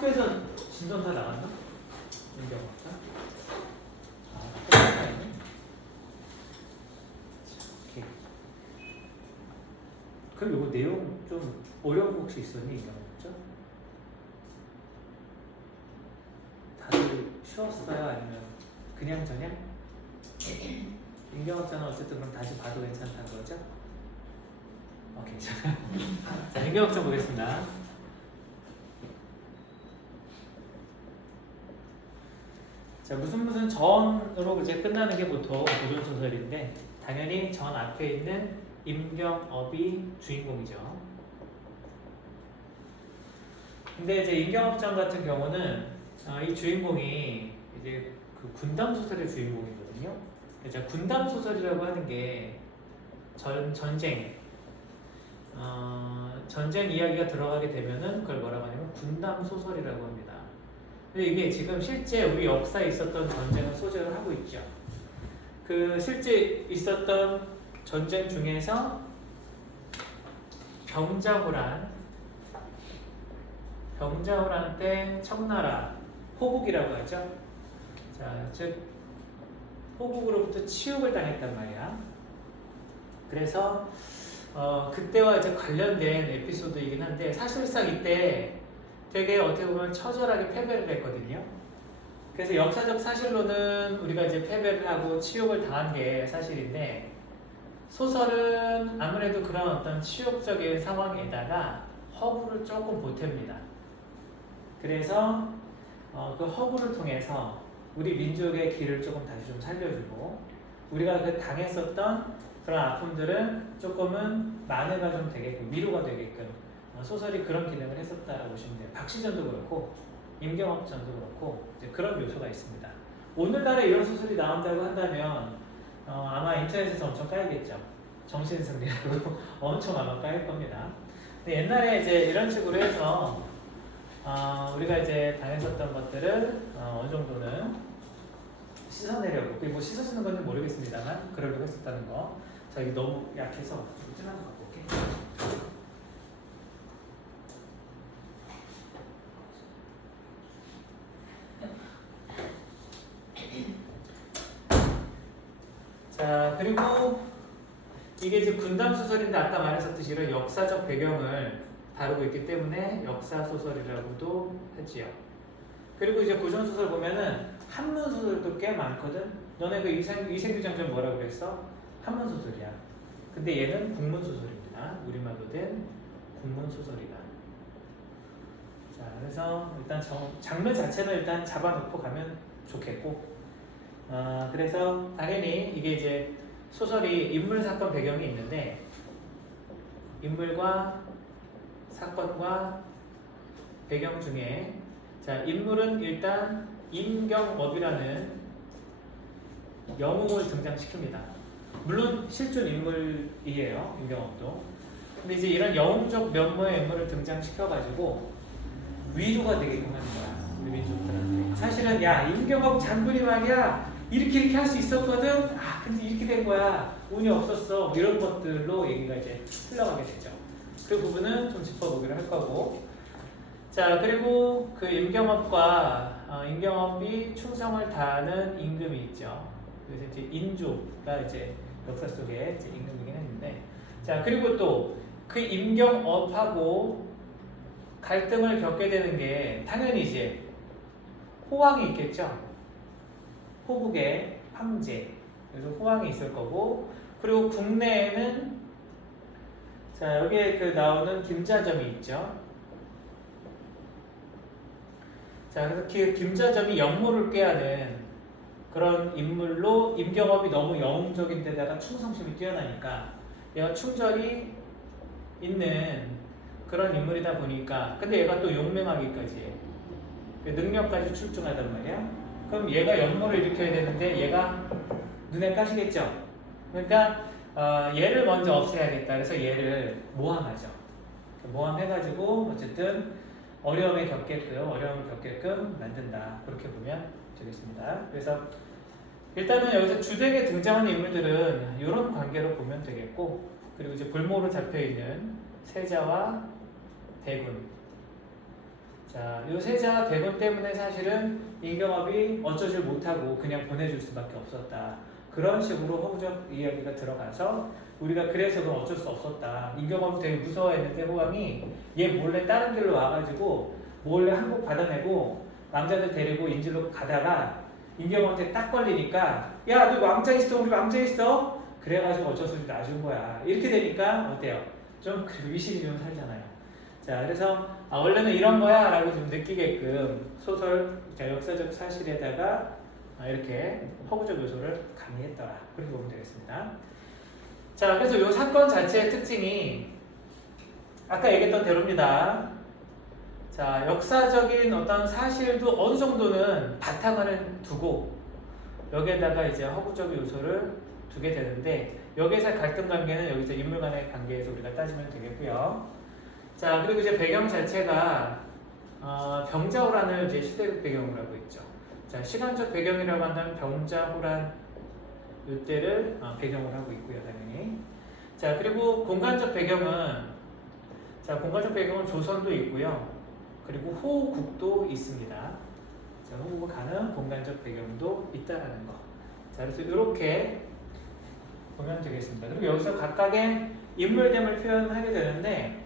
학교에서 진도는 다 나왔나? 인경학자? 아, 오케이. 그럼 이거 내용 좀 어려운 거 혹시 있었니? 인경학자? 다들 쉬웠어요? 아니면 그냥 저냥? 인경학자는 어쨌든 그럼 다시 봐도 괜찮다는 거죠? 오케이. 자, 인경학자 보겠습니다. 자, 무슨 전으로 이제 끝나는 게 보통 고전 소설인데 당연히 전 앞에 있는 임경업이 주인공이죠. 근데 이제 임경업전 같은 경우는 이 주인공이 이제 그 군담 소설의 주인공이거든요. 자, 군담 소설이라고 하는 게 전쟁 이야기가 들어가게 되면은 그걸 뭐라고 하냐면 군담 소설이라고 합니다. 근데 이게 지금 실제 우리 역사에 있었던 전쟁을 소재로 하고 있죠. 그 실제 있었던 전쟁 중에서 병자호란 때 청나라 호국이라고 하죠. 자, 즉 호국으로부터 치욕을 당했단 말이야. 그래서 그때와 이제 관련된 에피소드이긴 한데 사실상 이때 되게 어떻게 보면 처절하게 패배를 했거든요. 그래서 역사적 사실로는 우리가 이제 패배를 하고 치욕을 당한 게 사실인데 소설은 아무래도 그런 어떤 치욕적인 상황에다가 허구를 조금 보탭니다. 그래서 그 허구를 통해서 우리 민족의 길을 조금 다시 좀 살려주고 우리가 그 당했었던 그런 아픔들은 조금은 만회가 좀 되게끔 위로가 되게끔 소설이 그런 기능을 했었다고 보시면 돼요. 박시전도 그렇고 임경업전도 그렇고 이제 그런 요소가 있습니다. 오늘날에 이런 소설이 나온다고 한다면 아마 인터넷에서 엄청 까이겠죠. 정신승리라고 엄청 아마 까일 겁니다. 근데 옛날에 이제 이런 식으로 해서 우리가 이제 당했었던 것들을 어느 정도는 씻어내려고 그리고 씻어주는 건지 모르겠습니다만 그러려고 했었다는 거. 자, 이게 너무 약해서 좀 한번 갖고 올게. 자, 그리고 이게 이제 군담 소설인데 아까 말했었듯이 이런 역사적 배경을 다루고 있기 때문에 역사 소설이라고도 하지요. 그리고 이제 고전 소설 보면은 한문 소설도 꽤 많거든. 너네 그 위생규장전 뭐라 그랬어? 한문 소설이야. 근데 얘는 국문 소설입니다. 우리말로 된 국문 소설이다. 자, 그래서 일단 장르 자체는 일단 잡아놓고 가면 좋겠고. 그래서 당연히 이게 이제 소설이 인물 사건 배경이 있는데 인물과 사건과 배경 중에 자, 인물은 일단 임경업이라는 영웅을 등장시킵니다. 물론 실존 인물이에요. 임경업도. 근데 이제 이런 영웅적 면모의 인물을 등장시켜가지고 위로가 되게끔 하는 거야. 우리 민족들한테. 사실은 야, 임경업 장군이 말이야 이렇게 할 수 있었거든. 근데 이렇게 된 거야. 운이 없었어. 이런 것들로 얘기가 이제 흘러가게 되죠. 그 부분은 좀 짚어보기로 할 거고. 자, 그리고 그 임경업과 임경업이 충성을 다하는 임금이 있죠. 그래서 이제 인조가 이제 역사 속에 이제 임금이긴 했는데, 자, 그리고 또 그 임경업하고 갈등을 겪게 되는 게 당연히 이제 호황이 있겠죠. 호국의 황제, 그래서 호황이 있을 거고, 그리고 국내에는 자, 여기에 그 나오는 김자점이 있죠. 자, 그래서 김자점이 역모를 꾀하는 그런 인물로 임경업이 너무 영웅적인 데다가 충성심이 뛰어나니까 얘가 충절이 있는 그런 인물이다 보니까 근데 얘가 또 용맹하기까지 해. 능력까지 출중하단 말이야. 그럼 얘가 역모를 일으켜야 되는데 얘가 눈에 까시겠죠. 그러니까 얘를 먼저 없애야겠다. 그래서 얘를 모함하죠. 모함해가지고 어쨌든 어려움을 겪게끔 만든다. 그렇게 보면 되겠습니다. 그래서 일단은 여기서 주되게 등장하는 인물들은 이런 관계로 보면 되겠고, 그리고 이제 볼모로 잡혀 있는 세자와 대군. 자, 요 세자 대본 때문에 사실은 임경업이 어쩌질 못하고 그냥 보내줄 수밖에 없었다. 그런 식으로 허구적 이야기가 들어가서 우리가 그래서 그럼 어쩔 수 없었다. 임경업이 되게 무서워했는데 호왕이 얘 몰래 다른 길로 와가지고 몰래 한국 받아내고 왕자들 데리고 인질로 가다가 임경업한테 딱 걸리니까 야, 너 왕자 있어, 우리 왕자 있어. 그래가지고 어쩔 수 없이 놔준 거야. 이렇게 되니까 어때요? 좀 위신이 좀 살잖아요. 자, 그래서 원래는 이런 거야 라고 좀 느끼게끔 소설, 역사적 사실에다가 이렇게 허구적 요소를 가미했더라. 그렇게 보면 되겠습니다. 자, 그래서 이 사건 자체의 특징이 아까 얘기했던 대로입니다. 자, 역사적인 어떤 사실도 어느 정도는 바탕을 두고 여기에다가 이제 허구적 요소를 두게 되는데 여기에서 갈등 관계는 여기서 인물 간의 관계에서 우리가 따지면 되겠고요. 자, 그리고 이제 배경 자체가 병자호란을 이제 시대적 배경으로 하고 있죠. 자, 시간적 배경이라고 한다면 병자호란 이때를 배경으로 하고 있고요, 당연히. 자, 그리고 공간적 배경은 조선도 있고요. 그리고 호국도 있습니다. 자, 호국을 가는 공간적 배경도 있다라는 거. 자, 그래서 이렇게 보면 되겠습니다. 그리고 여기서 각각의 인물됨을 표현하게 되는데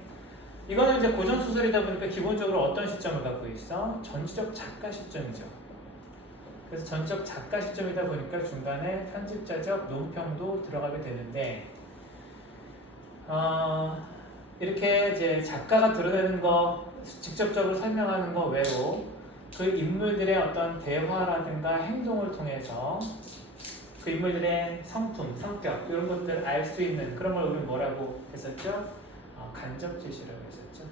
이거는 이제 고전 소설이다 보니까 기본적으로 어떤 시점을 갖고 있어? 전지적 작가 시점이죠. 그래서 전적 작가 시점이다 보니까 중간에 편집자적 논평도 들어가게 되는데 이렇게 이제 작가가 드러내는 거 직접적으로 설명하는 거 외로 그 인물들의 어떤 대화라든가 행동을 통해서 그 인물들의 성품, 성격 이런 것들을 알 수 있는 그런 걸 우리는 뭐라고 했었죠? 간접 제시라고 했었죠.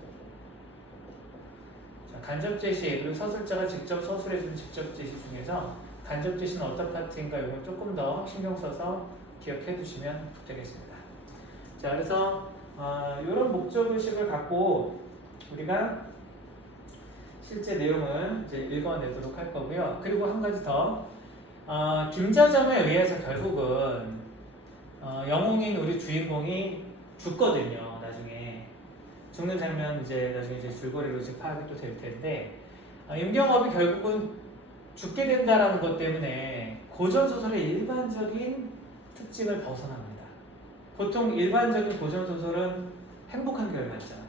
자, 간접 제시 그리고 서술자가 직접 서술해준 직접 제시 중에서 간접 제시는 어떤 파트인가 이건 조금 더 신경 써서 기억해 두시면 되겠습니다. 자, 그래서 이런 목적 의식을 갖고 우리가 실제 내용을 이제 읽어내도록 할 거고요. 그리고 한 가지 더 김자점에 의해서 결국은 영웅인 우리 주인공이 죽거든요. 나중에 죽는 장면 이제 나중에 이제 줄거리로 이제 파악이 또 될 텐데 임경업이 결국은 죽게 된다라는 것 때문에 고전 소설의 일반적인 특징을 벗어납니다. 보통 일반적인 고전 소설은 행복한 결말이잖아.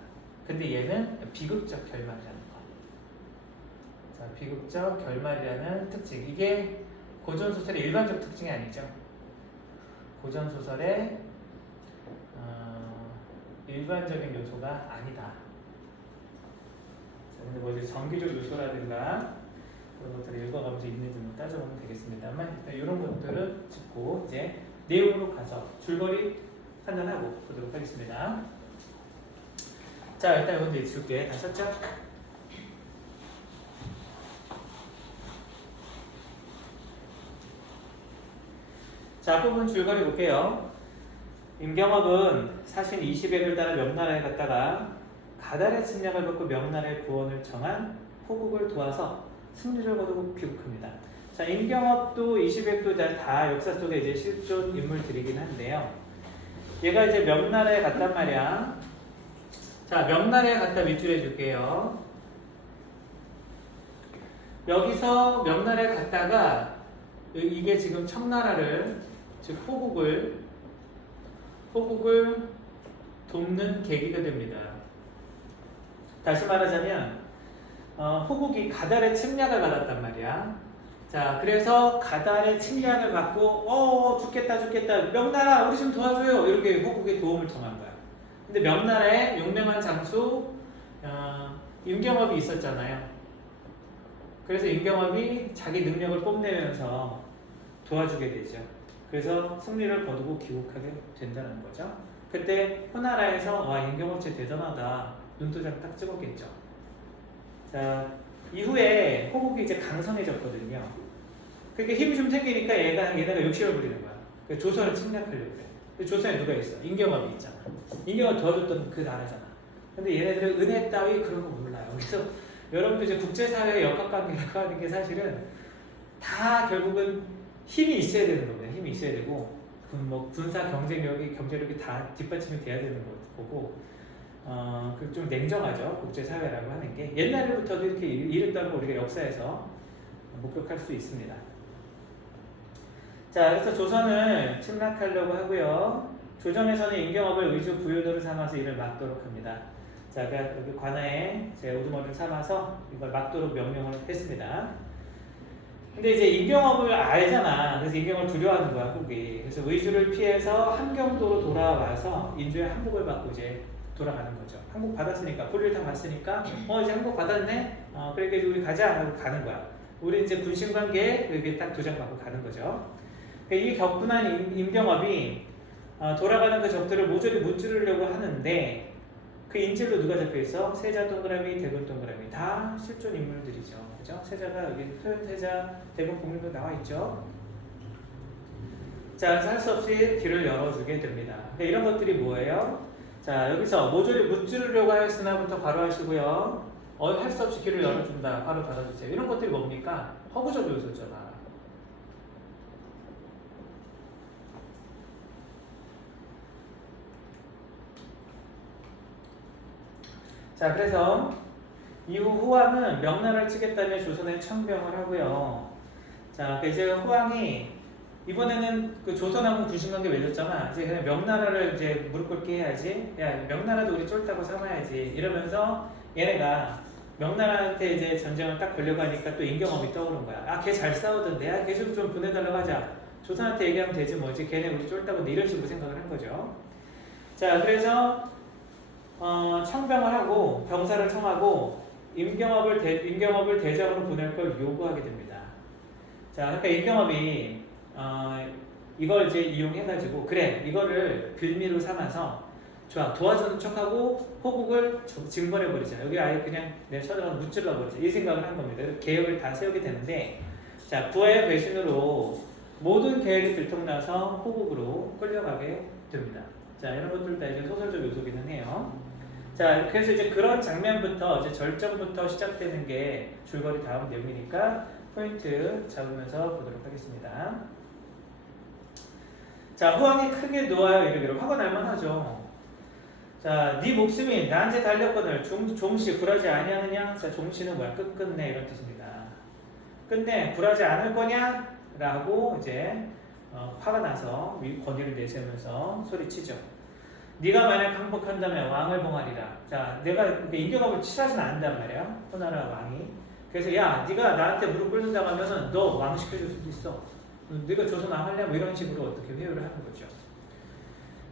근데 얘는 비극적 결말이라는 거. 자, 비극적 결말이라는 특징. 이게 고전 소설의 일반적 특징이 아니죠. 고전 소설의 일반적인 요소가 아니다. 자, 근데 뭐 이제 정기적 요소라든가 그런 것들을 읽어가면서 있는지 좀 따져보면 되겠습니다만 일단 이런 것들은 짚고 이제 내용으로 가서 줄거리 판단하고 보도록 하겠습니다. 자, 일단 이건 이제 줄게. 다 썼죠? 자, 앞부분 줄거리 볼게요. 임경업은 사신 20액을 따라 명나라에 갔다가 가달의 침략을 받고 명나라의 구원을 청한 호국을 도와서 승리를 거두고 귀국합니다. 자, 임경업도 20액도 다 역사 속에 이제 실존 인물들이긴 한데요. 얘가 이제 명나라에 갔단 말이야. 자, 명나라에 갔다 밑줄해 줄게요. 여기서 명나라에 갔다가 이게 지금 청나라를 즉 호국을 돕는 계기가 됩니다. 다시 말하자면 호국이 가달의 침략을 받았단 말이야. 자, 그래서 가달의 침략을 받고 죽겠다 명나라 우리 좀 도와줘요 이렇게 호국의 도움을 청한 거야. 근데 명나라에 용맹한 장수 임경업이 있었잖아요. 그래서 임경업이 자기 능력을 뽐내면서 도와주게 되죠. 그래서 승리를 거두고 귀국하게 된다는 거죠. 그때 호나라에서 임경업 쟤 대단하다 눈도장 딱 찍었겠죠. 자, 이후에 호국이 이제 강성해졌거든요. 그러니까 힘이 좀 생기니까 얘네가 욕심을 부리는 거야. 그러니까 조선을 침략하려고 그래. 조선에 누가 있어? 임경업이 있잖아. 임경업 도와줬던 그 나라잖아. 근데 얘네들은 은혜 따위 그런 거 몰라요. 그래서 여러분들 이제 국제사회의 역학관계라고 하는 게 사실은 다 결국은 힘이 있어야 되는 겁니다. 힘이 있어야 되고 군사 경제력이 다 뒷받침이 돼야 되는 거고 좀 냉정하죠. 국제사회라고 하는 게 옛날부터도 이렇게 이랬다는 걸 우리가 역사에서 목격할 수 있습니다. 자, 그래서 조선을 침략하려고 하고요. 조정에서는 임경업을 의주 부유도를 삼아서 이를 막도록 합니다. 자, 그러니까 여기 관아에 제 우두머리를 삼아서 이걸 막도록 명령을 했습니다. 근데 이제 임경업을 알잖아. 그래서 임경을 두려워하는 거야, 한국이. 그래서 의주를 피해서 함경도로 돌아와서 인주의 한복을 받고 이제 돌아가는 거죠. 한복 받았으니까, 볼일 다 봤으니까, 이제 한복 받았네? 그러니까 우리 가자. 하고 가는 거야. 우리 이제 군신관계에 이렇게 딱 도장 받고 가는 거죠. 그러니까 이 격분한 임경업이 돌아가는 그 적들을 모조리 무찌르려고 하는데 그 인질로 누가 잡혀있어? 세자 동그라미, 대군 동그라미 다 실존 인물들이죠. 그죠? 세자가 여기 소현세자, 대군 공룡도 나와있죠. 자, 그래서 할 수 없이 길을 열어주게 됩니다. 그러니까 이런 것들이 뭐예요? 자, 여기서 모조리 무찌르려고 하였으나부터 바로 하시고요. 할 수 없이 길을 열어준다. 바로 닫아주세요. 이런 것들이 뭡니까? 허구적 요소잖아. 자, 그래서 이후 후왕은 명나라를 치겠다며 조선에 청병을 하고요. 자, 이제 후왕이 이번에는 그 조선하고 군신관계 맺었잖아. 이제 그냥 명나라를 이제 무릎 꿇게 해야지. 야, 명나라도 우리 쫄다고 삼아야지. 이러면서 얘네가 명나라한테 이제 전쟁을 딱 걸려고 하니까 또 임경업이 떠오른 거야. 아, 걔 잘 싸우던데. 야, 걔 좀 보내달라고 하자. 조선한테 얘기하면 되지 뭐지. 걔네 우리 쫄다고 이런 식으로 생각을 한 거죠. 자, 그래서 청병을 하고 병사를 청하고 임경업을 대장으로 보낼 걸 요구하게 됩니다. 자, 그러니까 임경업이 이걸 이제 이용해가지고 그래 이거를 빌미로 삼아서 좋아 도와주는 척하고 호국을 징벌해버리자. 여기 아예 그냥 내 쳐들어가서 무찔러버리자. 이 생각을 한 겁니다. 계획을 다 세우게 되는데 자 부하의 배신으로 모든 계획이 들통나서 호국으로 끌려가게 됩니다. 자 이런 것들 다 이제 소설적 요소기는 해요. 자, 그래서 이제 그런 장면부터 이제 절정부터 시작되는 게 줄거리 다음 내용이니까 포인트 잡으면서 보도록 하겠습니다. 자, 후왕이 크게 놓아요. 이르기로 화가 날만하죠. 자, 네 목숨이 나한테 달렸거늘 종시 굴하지 아니하느냐? 자, 종시는 뭐야? 끝끝내 이런 뜻입니다. 끝내 굴하지 않을 거냐? 라고 이제 화가 나서 권위를 내세우면서 소리치죠. 네가 만약 항복한다면 왕을 봉하리라. 자, 내가 임경업을 취하진 않는단 말이야. 호나라 왕이. 그래서 야, 네가 나한테 무릎 꿇는다고 하면은 너 왕 시켜줄 수도 있어. 네가 조선 왕 할래? 뭐 이런 식으로 어떻게 회유를 하는 거죠.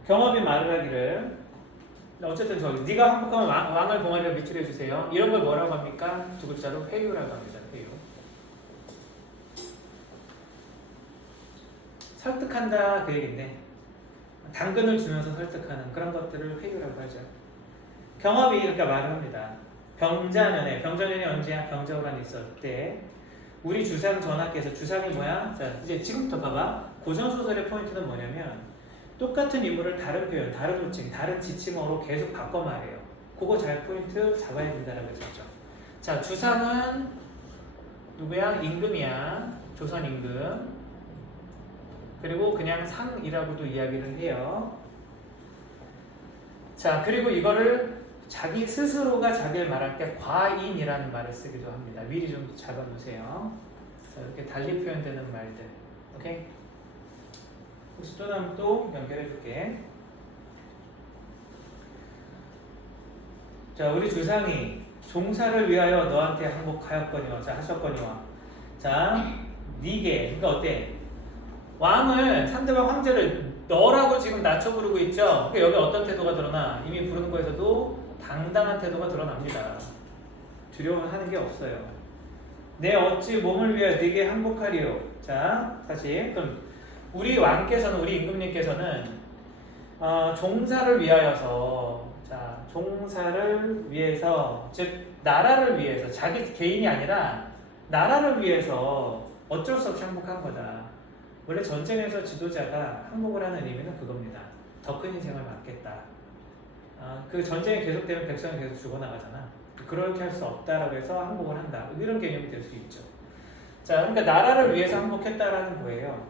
경업이 말을 하기를 어쨌든 네가 항복하면 왕을 봉하리라 미출해 주세요. 이런 걸 뭐라고 합니까? 두 글자로 회유라고 합니다. 회유. 설득한다 그 얘기인데. 당근을 주면서 설득하는 그런 것들을 회유라고 하죠. 경업이 그러니까 말을 합니다. 병자년에 언제야? 병자호란이 있었을 때 우리 주상 전하께서 주상이 뭐야? 자 이제 지금부터 봐봐. 고전소설의 포인트는 뭐냐면 똑같은 인물을 다른 표현, 다른 호칭, 다른 지칭어로 계속 바꿔 말해요. 그거 잘 포인트 잡아야 된다라고 했었죠. 자 주상은 누구야? 임금이야. 조선 임금. 그리고 그냥 상이라고도 이야기를 해요. 자, 그리고 이거를 자기 스스로가 자기를 말할 때 과인이라는 말을 쓰기도 합니다. 미리 좀 잡아놓으세요. 자, 이렇게 달리 표현되는 말들. 오케이? 혹시 또 나면 또 연결해 줄게. 자, 우리 주상이 종사를 위하여 너한테 항복하였거니와, 자, 하셨거니와. 자, 니게, 그러니까 어때? 왕을 상대방 황제를 너라고 지금 낮춰 부르고 있죠. 그러니까 여기 어떤 태도가 드러나? 이미 부르는 거에서도 당당한 태도가 드러납니다. 두려워하는 게 없어요. 내 어찌 몸을 위하여 네게 항복하리요. 자, 다시 그럼 우리 왕께서는 우리 임금님께서는 종사를 위하여서 자 종사를 위해서 즉 나라를 위해서 자기 개인이 아니라 나라를 위해서 어쩔 수 없이 항복한 거다. 원래 전쟁에서 지도자가 항복을 하는 의미는 그겁니다. 더 큰 인생을 맡겠다. 그 전쟁이 계속되면 백성이 계속 죽어나가잖아. 그렇게 할 수 없다라고 해서 항복을 한다. 이런 개념이 될 수 있죠. 자, 그러니까 나라를 위해서 항복했다라는 거예요.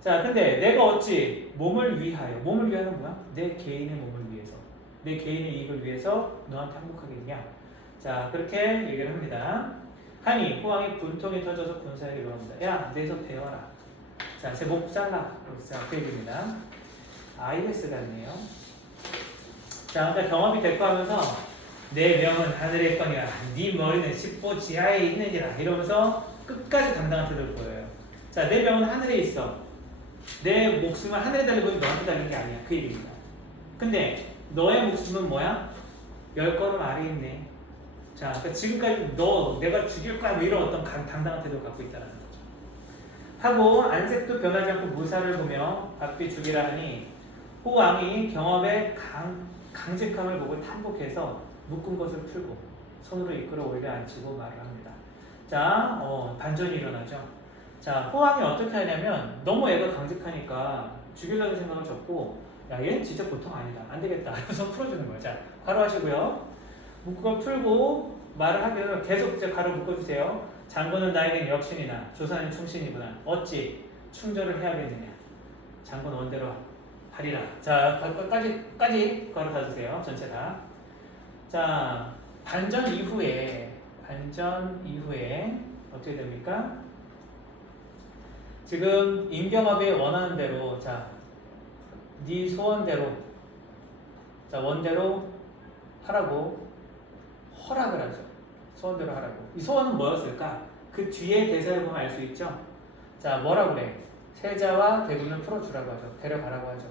자, 근데 내가 어찌 몸을 위하여, 몸을 위하는 뭐야? 내 개인의 몸을 위해서. 내 개인의 이익을 위해서 너한테 항복하겠냐? 자, 그렇게 얘기를 합니다. 하니 호왕이 분통이 터져서 군사에게 물어봅니다. 야, 내서 배워라. 자, 제 목 잘라. 자, 그 얘기입니다. IS 같네요. 자, 그러니까 경험이 대꾸하면서 내 명은 하늘에 있거니와 네 머리는 십보 지하에 있느니라 이러면서 끝까지 당당한 태도를 보여요. 자, 내 명은 하늘에 있어. 내 목숨은 하늘에 달리고 있는 너한테 달린 게 아니야. 그 얘기입니다. 근데 너의 목숨은 뭐야? 10걸음 아래에 있네. 자, 그러니까 지금까지 너 내가 죽일 거야 뭐 이런 어떤 당당한 태도를 갖고 있다는 거죠. 하고 안색도 변하지 않고 무사를 보며 박비 죽이라 하니 호왕이 경업의 강직함을 보고 탐복해서 묶은 것을 풀고 손으로 이끌어 올려 앉히고 말을 합니다. 자, 반전이 일어나죠. 자, 호왕이 어떻게 하냐면 너무 애가 강직하니까 죽이려는 생각을 접고 야, 얘는 진짜 보통 아니다. 안 되겠다. 그래서 풀어주는 거예요. 자, 가로 하시고요. 묶고 풀고 말을 하기를 계속 이제 가로 묶어주세요. 장군은 나에겐 역신이나 조선은 충신이구나. 어찌 충절을 해야겠느냐. 장군 원대로 하리라. 자, 까지 가로 닫으세요. 전체 다. 자, 반전 이후에 어떻게 됩니까? 지금 임경업이 원하는 대로 자, 네 소원대로 자, 원대로 하라고 허락을 하죠. 소원대로 하라고. 이 소원은 뭐였을까? 그 뒤에 대사를 보면 알 수 있죠. 자, 뭐라고 그래? 세자와 대군을 풀어주라고 하죠. 데려가라고 하죠.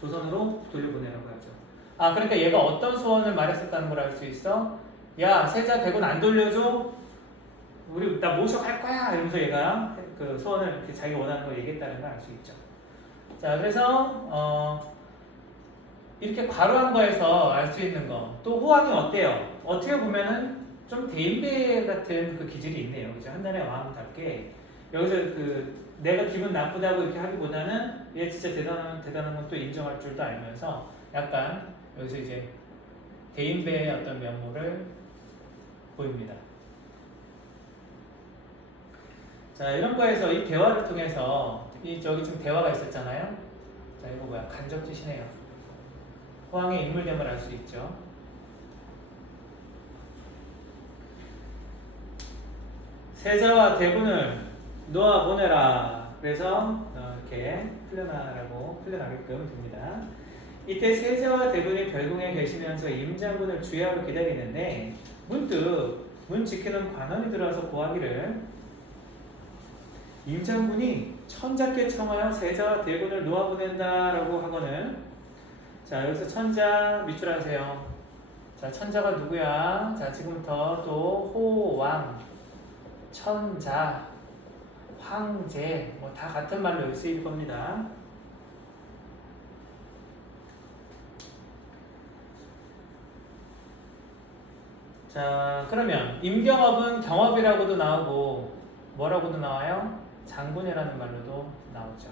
조선으로 돌려보내라고 하죠. 아, 그러니까 얘가 어떤 소원을 말했었다는 걸 알 수 있어? 야, 세자 대군 안 돌려줘? 우리 나 모셔갈 거야! 이러면서 얘가 그 소원을 이렇게 자기가 원하는 걸 얘기했다는 걸 알 수 있죠. 자, 그래서 이렇게 괄호한 거에서 알 수 있는 거. 또 호왕이 어때요? 어떻게 보면은 좀 대인배 같은 그 기질이 있네요. 그죠? 한나라의 왕답게 여기서 그 내가 기분 나쁘다고 이렇게 하기보다는 얘 진짜 대단한 건 또 인정할 줄도 알면서 약간 여기서 이제 대인배의 어떤 면모를 보입니다. 자, 이런 거에서 이 대화를 통해서 저기 지금 대화가 있었잖아요. 자, 이거 뭐야? 간접짓이네요. 호왕의 인물됨을 알 수 있죠. 세자와 대군을 놓아 보내라. 그래서 이렇게 풀려나게끔 됩니다. 이때 세자와 대군이 별궁에 계시면서 임장군을 주야로 기다리는데 문득 문 지키는 관원이 들어와서 고하기를 임장군이 천자께 청하여 세자와 대군을 놓아보낸다라고 하거늘 자, 여기서 천자 밑줄 하세요. 자, 천자가 누구야? 자, 지금부터 또 호왕, 천자, 황제 뭐 다 같은 말로 쓰일 겁니다. 자, 그러면 임경업은 경업이라고도 나오고 뭐라고도 나와요? 장군이라는 말로도 나오죠.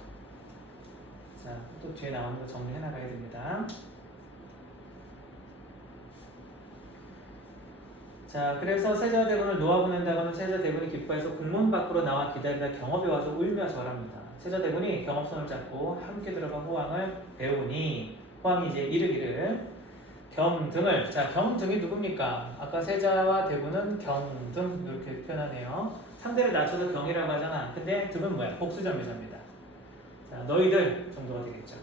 자, 또 뒤에 나오는 거 정리해 나가야 됩니다. 자, 그래서 세자 대군을 놓아보낸다고는 세자 대군이 기뻐해서 궁문 밖으로 나와 기다리다 경업이 와서 울며 절합니다. 세자 대군이 경업 손을 잡고 함께 들어가 호왕을 배우니 호왕이 이제 이르기를 겸등을 자, 겸등이 누굽니까? 아까 세자와 대군은 경등 이렇게 표현하네요. 상대를 낮춰서 경이라고 하잖아. 근데 등은 뭐야? 복수점유사입니다. 자, 너희들 정도가 되겠죠.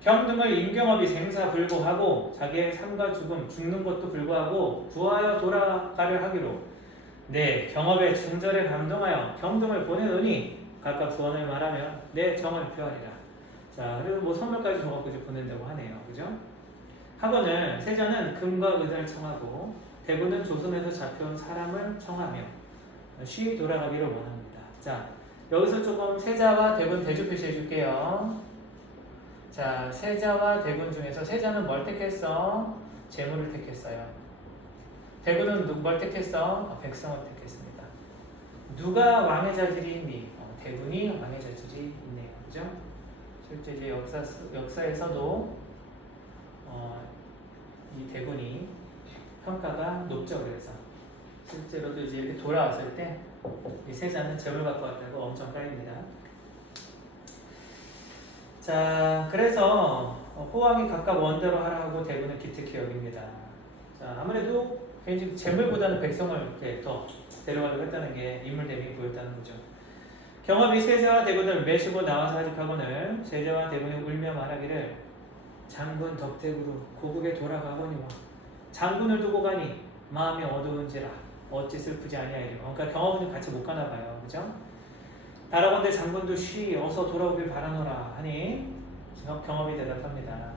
경등을 임경업이 생사불구하고 자기의 삶과 죽는 것도 불구하고 구하여 돌아가려 하기로 네 경업의 중절에 감동하여 경등을 보내노니 각각 소원을 말하며 내 정을 표하리라. 자, 그리고 뭐 선물까지 줘갖고 이제 보낸다고 하네요. 그죠? 하거늘 세자는 금과 은을 청하고 대군은 조선에서 잡혀온 사람을 청하며 쉬 돌아가기를 원합니다. 자, 여기서 조금 세자와 대군 대조 표시해 줄게요. 자, 세자와 대군 중에서 세자는 뭘 택했어? 재물을 택했어요. 대군은 뭘 택했어? 백성을 택했습니다. 누가 왕의 자질이 있니? 대군이 왕의 자질이 있네요. 그죠? 실제 이제 역사에서도 이 대군이 평가가 높죠. 그래서 실제로도 이제 이렇게 돌아왔을 때 이 세자는 재물 갖고 왔다고 엄청 깔립니다. 자, 그래서 호왕이 각각 원대로 하라 하고 대군은 기특히 여깁니다. 자, 아무래도 굉장히 재물보다는 백성을 이렇게 더 데려가려고 했다는 게 인물됨이 보였다는 거죠. 경업이 세자와 대군을 매시고 나와서 하직하거늘 세자와 대군이 울며 말하기를 장군 덕택으로 고국에 돌아가거니와 장군을 두고 가니 마음이 어두운지라 어찌 슬프지 아니하리요. 그러니까 경업은 같이 못 가나 봐요. 그죠? 바라건대 장군도 쉬 어서 돌아오길 바라노라 하니 경업이 대답합니다.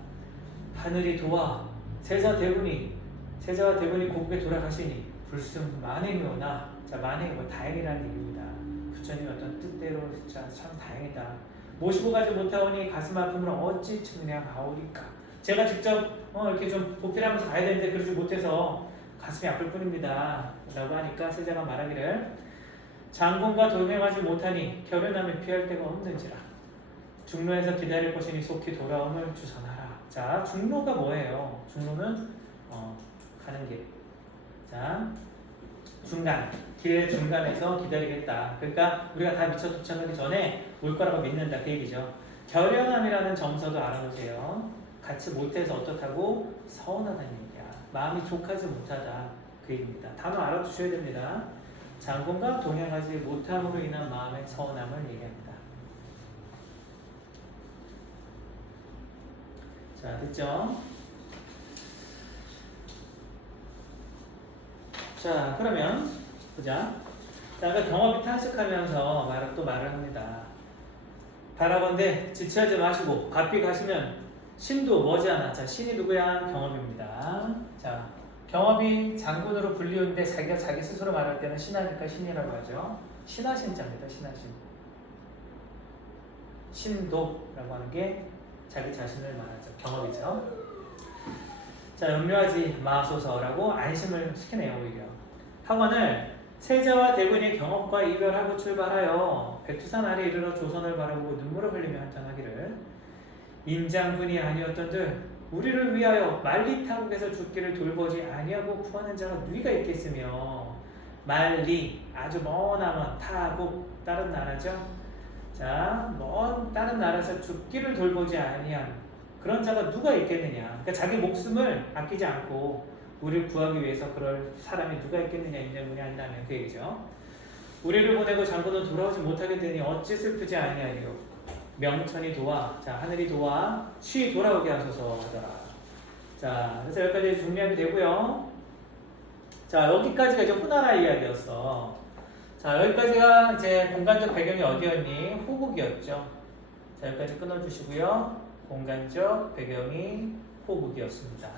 하늘이 도와 세자와 대군이 고국에 돌아가시니 불승 만행이오나. 자, 만행이 뭐 다행이라는 얘기입니다. 부처님의 어떤 뜻대로 진짜 참 다행이다. 모시고 가지 못하오니 가슴 아픔으로 어찌 측량하오리까. 제가 직접 이렇게 좀 보필하면서 가야 되는데 그러지 못해서 가슴이 아플 뿐입니다. 라고 하니까 세자가 말하기를 장군과 동행하지 못하니 결연함을 피할 데가 없는지라. 중로에서 기다릴 것이니 속히 돌아옴을 주선하라. 자, 중로가 뭐예요? 중로는 가는 길. 자, 중간. 길 중간에서 기다리겠다. 그러니까 우리가 다 미처 도착하기 전에 올 거라고 믿는다. 그 얘기죠. 결연함이라는 정서도 알아보세요. 같이 못해서 어떻다고? 서운하다는 얘기야. 마음이 족하지 못하다. 그 얘기입니다. 단어 알아두셔야 됩니다. 장군과 동행하지 못함으로 인한 마음의 서운함을 얘기합니다. 자, 됐죠? 자, 그러면 보자. 자, 아까 경업이 탄식하면서 말을 합니다. 바라건대 지체하지 마시고 바삐 가시면 신도 머지않아. 자, 신이 누구야? 경업입니다. 자, 경업이 장군으로 불리우는데 자기가 자기 스스로 말할 때는 신하니까 신이라고 하죠. 신하신자입니다. 신하신. 신도라고 하는 게 자기 자신을 말하죠. 경업이죠. 자, 염려하지 마소서라고 안심을 시키네요. 오히려 하원을 세자와 대군이 경업과 이별하고 출발하여 백두산 아래 이르러 조선을 바라보고 눈물을 흘리며 한탄하기를 임장군이 아니었던들 우리를 위하여 말리 타국에서 죽기를 돌보지 아니하고 구하는 자가 누이가 있겠으며. 말리 아주 머나먼 타국 다른 나라죠. 자, 먼 다른 나라에서 죽기를 돌보지 아니한 그런 자가 누가 있겠느냐. 그러니까 자기 목숨을 아끼지 않고 우리를 구하기 위해서 그럴 사람이 누가 있겠느냐. 임장군이 아니라면 그 얘기죠. 우리를 보내고 장군은 돌아오지 못하게 되니 어찌 슬프지 아니하리요. 명천이 도와, 자, 하늘이 도와 쉬 돌아오게 하소서 하더라. 자, 그래서 여기까지 정리하게 되고요. 자, 여기까지가 이제 후나라 이야기였어. 자, 여기까지가 이제 공간적 배경이 어디였니? 호국이었죠. 자, 여기까지 끊어주시고요. 공간적 배경이 호국이었습니다.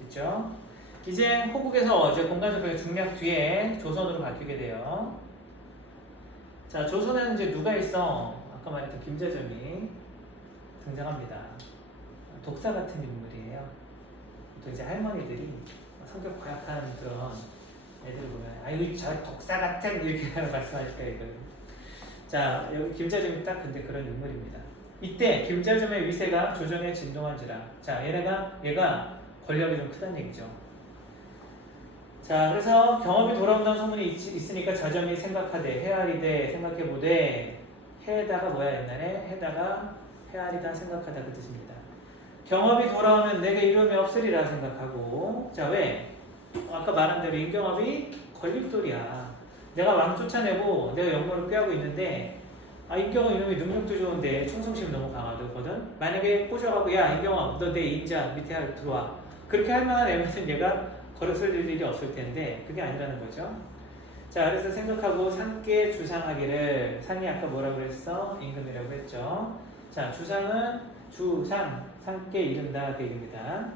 됐죠? 이제 호국에서 이제 공간적 배경 중략 뒤에 조선으로 바뀌게 돼요. 자, 조선에는 이제 누가 있어? 아까 말했던 김재점이 등장합니다. 독사 같은 인물이에요. 또 이제 할머니들이 성격 고약한 그런 애들을 보면 아유 저 독사 같은 이렇게 말씀하실까 이거. 자, 여기 김재점이 딱 근데 그런 인물입니다. 이때 김재점의 위세가 조정에 진동한지라. 자, 얘가 권력이 좀 크다는 얘기죠. 자, 그래서 경업이 돌아온다는 소문이 있으니까 자점이 생각하되 헤아리되 생각해보되. 해다가 뭐야 옛날에? 해다가 헤아리다 생각하다 그 뜻입니다. 경업이 돌아오면 내게 이름이 없으리라 생각하고. 자, 왜? 아까 말한 대로 임경업이 걸림돌이야. 내가 왕 쫓아내고 내가 영광을 꾀하고 있는데 임경업 이놈이 능력도 좋은데 충성심이 너무 강하거든. 만약에 꼬셔가고 야 임경업 너 내 임자 밑에 들어와. 그렇게 할 만한 애면은 얘가 걸었을 일이 없을 텐데 그게 아니라는 거죠. 자, 그래서 생각하고 산께 주상하기를. 산이 아까 뭐라고 그랬어? 임금이라고 했죠. 자, 주상은 산께 이른다 그 얘기입니다.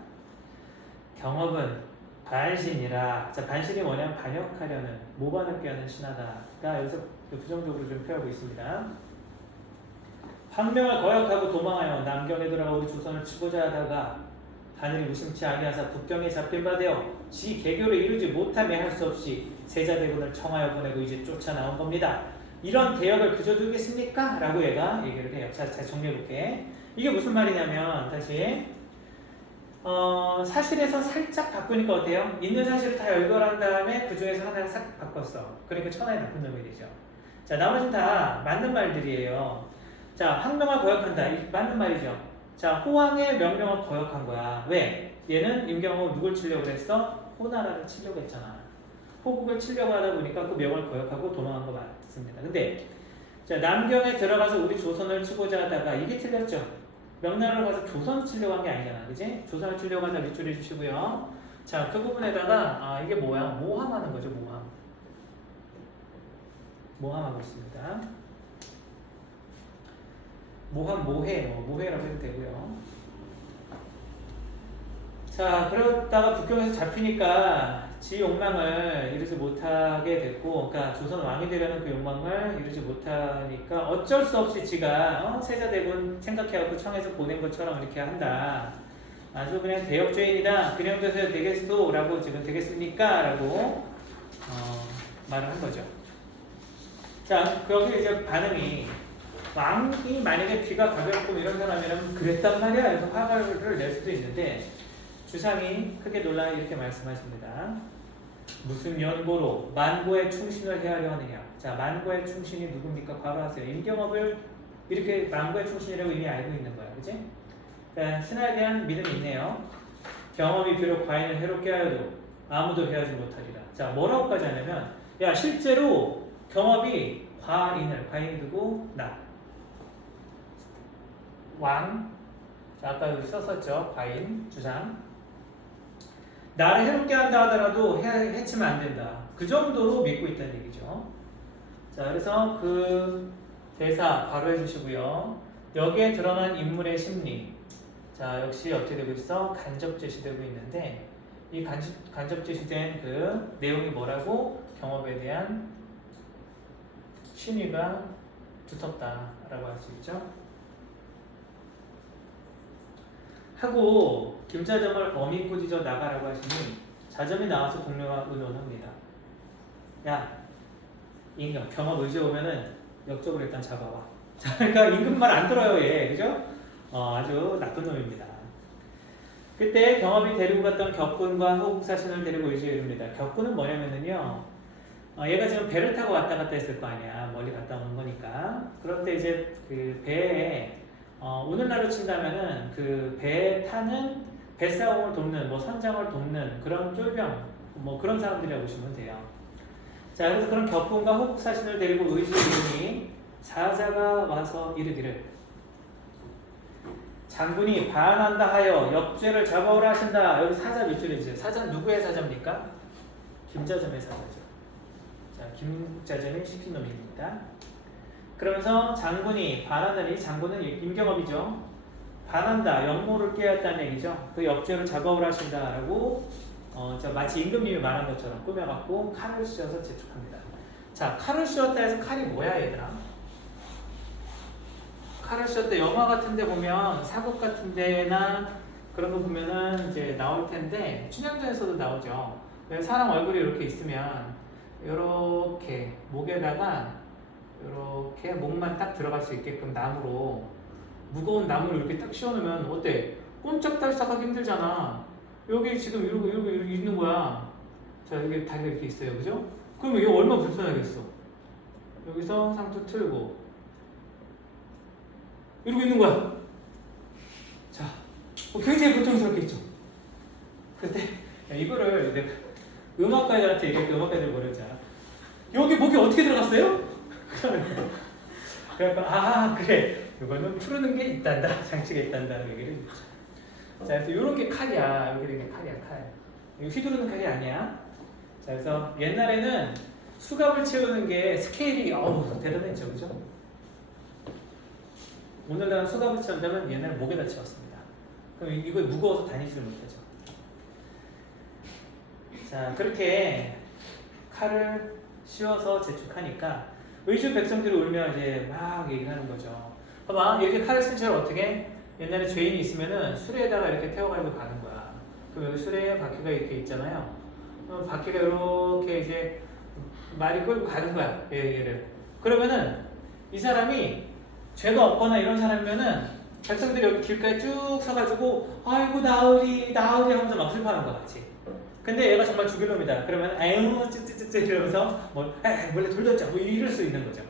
경업은 반신이라. 자, 반신이 뭐냐면 반역하려는, 모반을 꾀하는 신하다. 그러니까 여기서 부정적으로 좀 표하고 있습니다. 황명을 거역하고 도망하여 남경에 들어가 우리 조선을 치고자 하다가 하늘이 무심치 아니하사 북경에 잡힌 바 되어 지 개교를 이루지 못하며 할 수 없이 세자대군을 청하여 보내고 이제 쫓아나온 겁니다. 이런 대역을 그저 두겠습니까? 라고 얘가 얘기를 해요. 자, 정리해볼게. 이게 무슨 말이냐면 다시 사실에서 살짝 바꾸니까 어때요? 있는 사실을 다 열거한 다음에 그 중에서 하나를 싹 바꿨어. 그러니까 천하의 나쁜 놈이 되죠. 자, 나머지는 다 맞는 말들이에요. 자, 황명을 거역한다. 맞는 말이죠. 자, 호왕의 명령을 거역한 거야. 왜? 얘는 임경하고 누굴 치려고 그랬어? 호나라를 치려고 했잖아. 호국을 치려고 하다 보니까 그 명을 거역하고 도망한 거 맞습니다. 근데 자, 남경에 들어가서 우리 조선을 치고자 하다가 이게 틀렸죠. 명나라로 가서 조선 치려고 한 게 아니잖아. 그지? 조선을 치려고 하다 밑줄 해주시고요. 자, 그 부분에다가 이게 뭐야? 모함하는 거죠. 모함하고 있습니다. 모함, 모해라고 해도 되고요. 자, 그러다가 북경에서 잡히니까 지 욕망을 이루지 못하게 됐고, 그러니까 조선 왕이 되려는 그 욕망을 이루지 못하니까 어쩔 수 없이 지가 세자대군 생각해갖고 청해서 보낸 것처럼 이렇게 한다. 아주 그냥 대역죄인이다. 그냥 돼서 되겠소? 라고 지금 되겠습니까? 라고 말을 한 거죠. 자, 거기 이제 반응이 왕이 만약에 귀가 가볍고 이런 사람이라면 그랬단 말이야. 그래서 화를 낼 수도 있는데 주상이 크게 놀라 이렇게 말씀하십니다. 무슨 연고로 만고의 충신을 헤아려 하느냐. 자, 만고의 충신이 누굽니까? 과거하세요. 임경업을 이렇게 만고의 충신이라고 이미 알고 있는 거야. 그치? 그러니까 신하에 대한 믿음이 있네요. 경험이 비록 과인을 해롭게 하여도 아무도 해하지 못하리라. 자, 뭐라고까지 하냐면 야, 실제로 경험이 과인이 누구? 나. 왕. 자, 아까 여기 썼었죠. 과인, 주상. 나를 해롭게 한다 하더라도 해치면 안 된다. 그 정도로 믿고 있다는 얘기죠. 자, 그래서 그 대사 바로 해주시고요. 여기에 드러난 인물의 심리. 자, 역시 어떻게 되고 있어? 간접 제시되고 있는데 이 간접 제시된 그 내용이 뭐라고? 경험에 대한 신의가 두텁다라고 할 수 있죠. 하고 김자점을 어미 꾸짖어 나가라고 하시니 자점이 나와서 동료와 의논합니다. 야, 임금 경험 의제 오면은 역적으로 일단 잡아와. 자, 그러니까 임금 말 안 들어요, 얘, 그죠? 아주 나쁜 놈입니다. 그때 경험이 데리고 갔던 격군과 호국사신을 데리고 의지에 이릅니다. 격군은 뭐냐면은요, 얘가 지금 배를 타고 왔다 갔다 했을 거 아니야. 멀리 갔다 오는 거니까. 그럴 때 이제 그 배에 오늘날로 친다면은 그 배에 타는 배싸움을 돕는 뭐 선장을 돕는 그런 쫄병 뭐 그런 사람들이라고 보시면 돼요. 자, 그래서 그런 격군과 호국사신을 데리고 의지에 이르니 사자가 와서 이르기를 장군이 반한다 하여 역죄를 잡아오라 하신다. 여기 사자 몇 줄에 있어요. 사자는 누구의 사자입니까? 김자점의 사자죠. 자, 김자점이 시킨 놈입니다. 그러면서 장군이 반한다니, 장군은 임경업이죠. 반한다, 역모를 깨었다는 얘기죠. 그 역죄를 잡아오라 하신다라고 마치 임금님이 말한 것처럼 꾸며갖고 칼을 씌워서 재촉합니다. 자, 칼을 씌웠다 해서 칼이 뭐야, 얘들아? 칼을 씌웠다 영화 같은 데 보면 사극 같은 데나 그런 거 보면은 이제 나올 텐데 춘향전에서도 나오죠. 사람 얼굴이 이렇게 있으면 이렇게 목에다가 이렇게 목만 딱 들어갈 수 있게끔 나무로 무거운 나무를 이렇게 딱 씌워놓으면 어때? 꼼짝달싹하기 힘들잖아. 여기 지금 이러고 있는 거야. 자, 여기 다리가 이렇게 있어요, 그죠? 그러면 이거 얼마나 불편하겠어. 여기서 상투 틀고 이러고 있는 거야. 자, 굉장히 고통스럽겠죠. 근데 이거를 내가 음악가들한테 얘기할 음악가들 뭐랬잖아. 여기 목이 어떻게 들어갔어요? 그러니까 그래, 이거는 푸르는 게 있단다, 장치가 있단다는 얘기를 했죠. 자, 그래서 이런 게 칼이야. 여기 이게 칼이야, 칼. 이거 휘두르는 칼이 아니야. 자, 그래서 옛날에는 수갑을 채우는 게 스케일이 대단했죠, 그죠? 오늘날은 수갑을 채운다면 옛날 목에다 채웠습니다. 그럼 이거 무거워서 다니지를 못하죠. 자, 그렇게 칼을 씌워서 재촉하니까 의주 백성들이 울며 이제 막 얘기를 하는 거죠. 봐봐, 이렇게 칼을 쓴 채로 어떻게? 옛날에 죄인이 있으면은 수레에다가 이렇게 태워가지고 가는 거야. 그럼 여기 수레에 바퀴가 이렇게 있잖아요. 그럼 바퀴가 이렇게 이제 말이 끌고 가는 거야, 얘를. 그러면은 이 사람이 죄가 없거나 이런 사람이면은 백성들이 여기 길가에 쭉 서가지고 아이고 나으리 하면서 막 슬퍼하는 거 같지. 근데 얘가 정말 죽일 놈이다. 그러면 아유 찌찌찌찌 이러면서 원래 돌렸자 뭐 이럴 수 있는 거죠.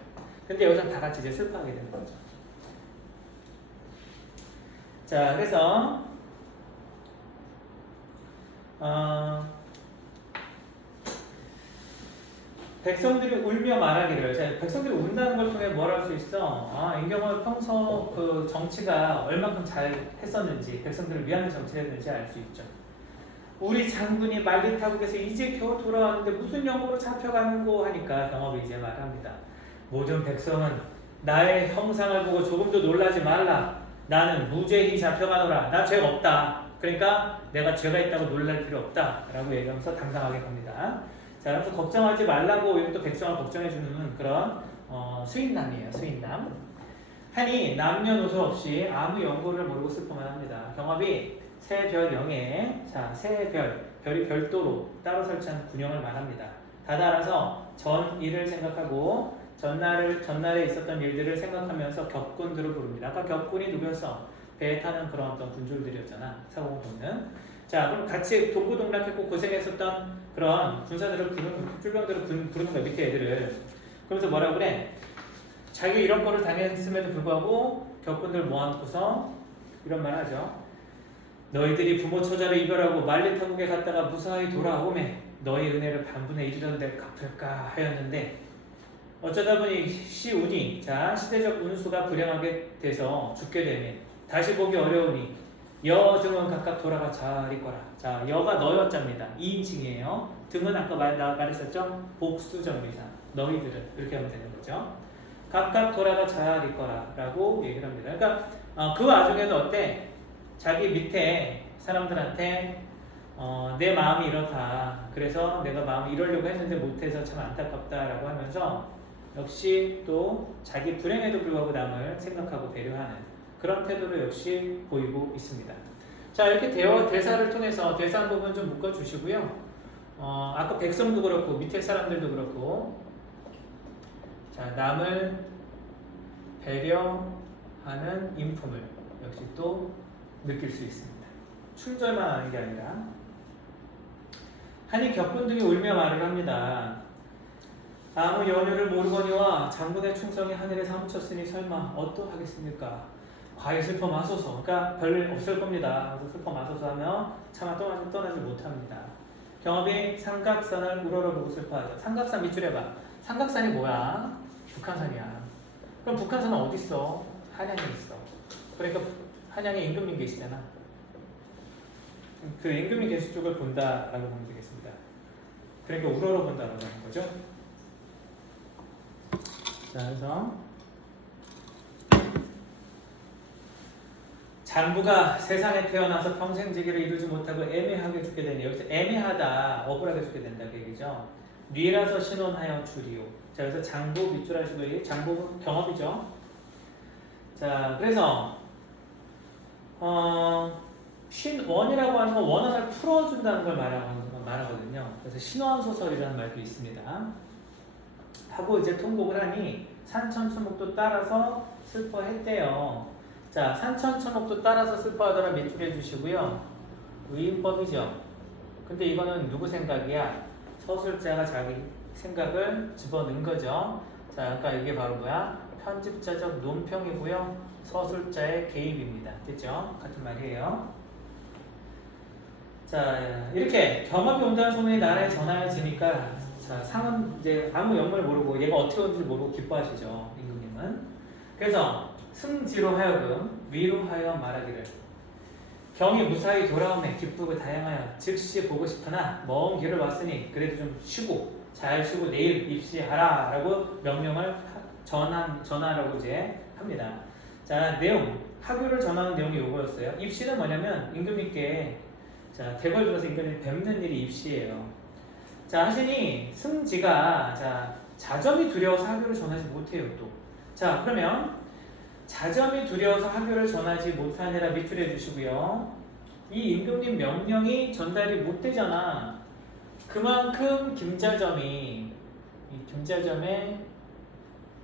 근데 여기서 다 같이 이제 슬퍼하게 되는 거죠. 자, 그래서 백성들이 울며 말하기를. 자, 백성들이 운다는 걸 통해 뭘 할 수 있어? 임금은 평소 그 정치가 얼만큼 잘 했었는지, 백성들을 위하는 정치를 했는지 알 수 있죠. 우리 장군이 말리타국에서 이제 겨우 돌아왔는데 무슨 영고로 잡혀가는고 하니까 경업이 이제 말합니다. 모든 백성은 나의 형상을 보고 조금도 놀라지 말라. 나는 무죄히 잡혀가노라. 나 죄가 없다. 그러니까 내가 죄가 있다고 놀랄 필요 없다. 라고 얘기하면서 당당하게 갑니다. 자, 그래서 걱정하지 말라고 이것도 백성을 걱정해주는 그런 수인남이에요. 수인남. 하니 남녀노소 없이 아무 연고를 모르고 슬퍼만 합니다. 경업이 새별 영에, 자, 별이 별도로 따로 설치한 군형을 말합니다. 다달아서 전일을 생각하고 전날에 있었던 일들을 생각하면서 격군들을 부릅니다. 아까 격군이 누구였어? 배에 타는 그런 어떤 군졸들이었잖아. 사고를 보는. 자, 그럼 같이 동고동락했고 고생했었던 그런 군사들을 부르는, 쫄병들을 부르는 거야, 밑에 애들을. 그러면서 뭐라 그래? 자기 이런 거를 당했음에도 불구하고 격군들 모아놓고서 이런 말 하죠. 너희들이 부모 처자를 이별하고 말리타국에 갔다가 무사히 돌아오매 너희 은혜를 반분의 1이라도 내가 갚을까 하였는데 어쩌다 보니 시운이, 자, 시대적 운수가 불행하게 돼서 죽게 되면 다시 보기 어려우니 여 등은 각각 돌아가 잘 있거라. 자, 여가 너였자입니다. 2인칭이에요. 등은 아까 말했었죠? 복수정의사. 너희들은 이렇게 하면 되는 거죠. 각각 돌아가 잘 있거라 라고 얘기를 합니다. 그러니까 그 와중에도 어때? 자기 밑에 사람들한테 내 마음이 이렇다. 그래서 내가 마음이 이러려고 했는데 못해서 참 안타깝다라고 하면서 역시 또 자기 불행에도 불구하고 남을 생각하고 배려하는 그런 태도를 역시 보이고 있습니다. 자, 이렇게 대사를 통해서 대사 한 부분 좀 묶어주시고요. 아까 백성도 그렇고 밑에 사람들도 그렇고, 자, 남을 배려하는 인품을 역시 또 느낄 수 있습니다. 충절만 하는 게 아니라. 하니 격군들이 울며 말을 합니다. 아무 연유를 모르거니와 장군의 충성이 하늘에 사무쳤으니 설마 어떠하겠습니까? 과히 슬퍼 마소서. 그러니까 별일 없을 겁니다. 그래서 슬퍼 마소서 하며 차마 떠나지 못합니다. 경업이 삼각산을 우러러보고 슬퍼하죠. 삼각산 밑줄 해봐. 삼각산이 뭐야? 북한산이야. 그럼 북한산은 어디 있어? 한양에 있어. 그러니까 한양에 임금님 계시잖아. 그 임금님 계신 쪽을 본다라고 보면 되겠습니다. 그러니까 우러러본다라고 하는 거죠. 자, 그래서 장부가 세상에 태어나서 평생지기를 이루지 못하고 애매하게 죽게 되니, 여기서 애매하다, 억울하게 죽게 된다 그 얘기죠. 뉘라서 신원하여 주리오. 자, 그래서 장부 밑줄 하시고, 장부 경업이죠. 자, 그래서 신원이라고 하는 건 원한을 풀어준다는 걸 말하거든요. 그래서 신원소설이라는 말도 있습니다. 하고 이제 통곡을 하니 산천초목도 따라서 슬퍼했대요. 자, 산천초목도 따라서 슬퍼하더라 밑줄해 주시고요. 의인법이죠. 근데 이거는 누구 생각이야? 서술자가 자기 생각을 집어넣은 거죠. 자, 그러니까 이게 바로 뭐야? 편집자적 논평이고요. 서술자의 개입입니다. 됐죠? 같은 말이에요. 자, 이렇게 경업이 온다는 소문이 나라에 전하여지니까, 자, 상은 이제 아무 영문을 모르고 얘가 어떻게 오는지 모르고 기뻐하시죠. 임금님은. 그래서 승지로 하여금 위로하여 말하기를 경이 무사히 돌아오매 기쁘고 다양하여 즉시 보고 싶으나 먼 길을 왔으니 그래도 좀 쉬고 잘 쉬고 내일 입시하라 라고 명령을 전하라고 이제 합니다. 자, 내용 하교를 전하는 내용이 요거였어요. 입시는 뭐냐면 임금님께, 자, 대궐 들어서 임금님 뵙는 일이 입시예요. 자, 하시니 승지가, 자, 자점이 두려워서 하교를 전하지 못해요. 또, 자, 그러면 자점이 두려워서 하교를 전하지 못하니라 밑줄해 주시고요. 이 임금님 명령이 전달이 못 되잖아. 그만큼 김자점의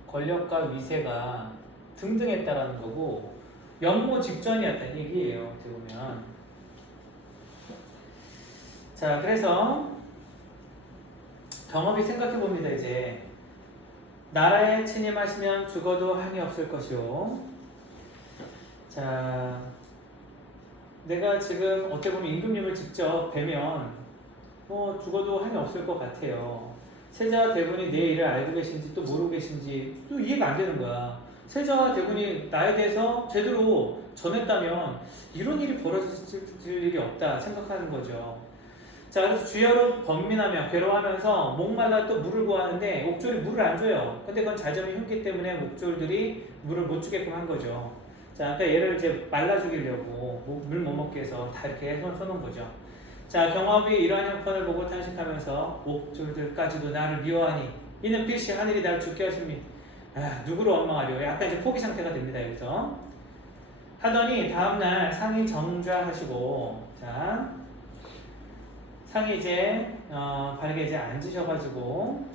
권력과 위세가 등등했다라는 거고 영모 직전이었다는 얘기예요. 어떻게 보면. 자, 그래서 경험이 생각해 봅니다. 이제 나라에 침입하시면 죽어도 한이 없을 것이요. 자, 내가 지금 어떻게 보면 임금님을 직접 뵈면 뭐 죽어도 한이 없을 것 같아요. 세자와 대군이 내 일을 알고 계신지 또 모르고 계신지 또 이해가 안 되는 거야. 세자와 대군이 나에 대해서 제대로 전했다면 이런 일이 벌어질 일이 없다 생각하는 거죠. 자, 그래서 주여로 번민하며 괴로워하면서 목말라 또 물을 구하는데 옥졸이 물을 안 줘요. 근데 그건 자점이 흉기 때문에 옥졸들이 물을 못 주게끔 한 거죠. 자, 그러니까 얘를 이제 말라 죽이려고 물 못 먹게 해서 다 이렇게 써놓은 거죠. 자, 경화비 이러한 형편을 보고 탄식하면서 옥졸들까지도 나를 미워하니 이는 필시 하늘이 나를 죽게 하십니. 아, 누구를 원망하려. 약간 이제 포기 상태가 됩니다. 여기서 하더니 다음날 상이 정좌하시고, 자, 상이 이제 바르게 이제 앉으셔가지고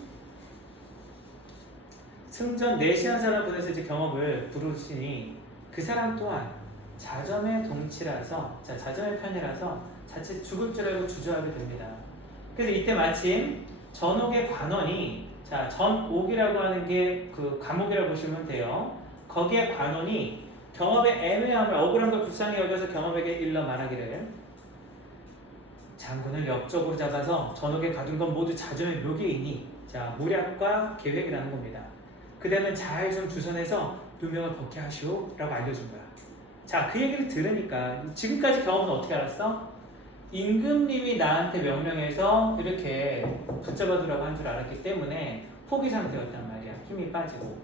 승전 내시한 사람 보내서 이제 경업을 부르시니 그 사람 또한 자점의 동치라서, 자, 자점의 편이라서 자칫 죽을 줄 알고 주저하게 됩니다. 그래서 이때 마침 전옥의 관원이, 자, 전옥이라고 하는 게 그 감옥이라고 보시면 돼요. 거기에 관원이 경업의 애매함을, 억울한 걸 불쌍히 여겨서 경업에게 일러 말하기를 장군을 역적으로 잡아서 전옥에 가둔 건 모두 자점의 묘기이니, 자, 모략과 계획이라는 겁니다. 그대는 잘 좀 주선해서 누명을 벗게 하시오 라고 알려준 거야. 자, 그 얘기를 들으니까 지금까지 경험은 어떻게 알았어? 임금님이 나한테 명령해서 이렇게 붙잡아두라고 한 줄 알았기 때문에 포기 상태였단 말이야. 힘이 빠지고.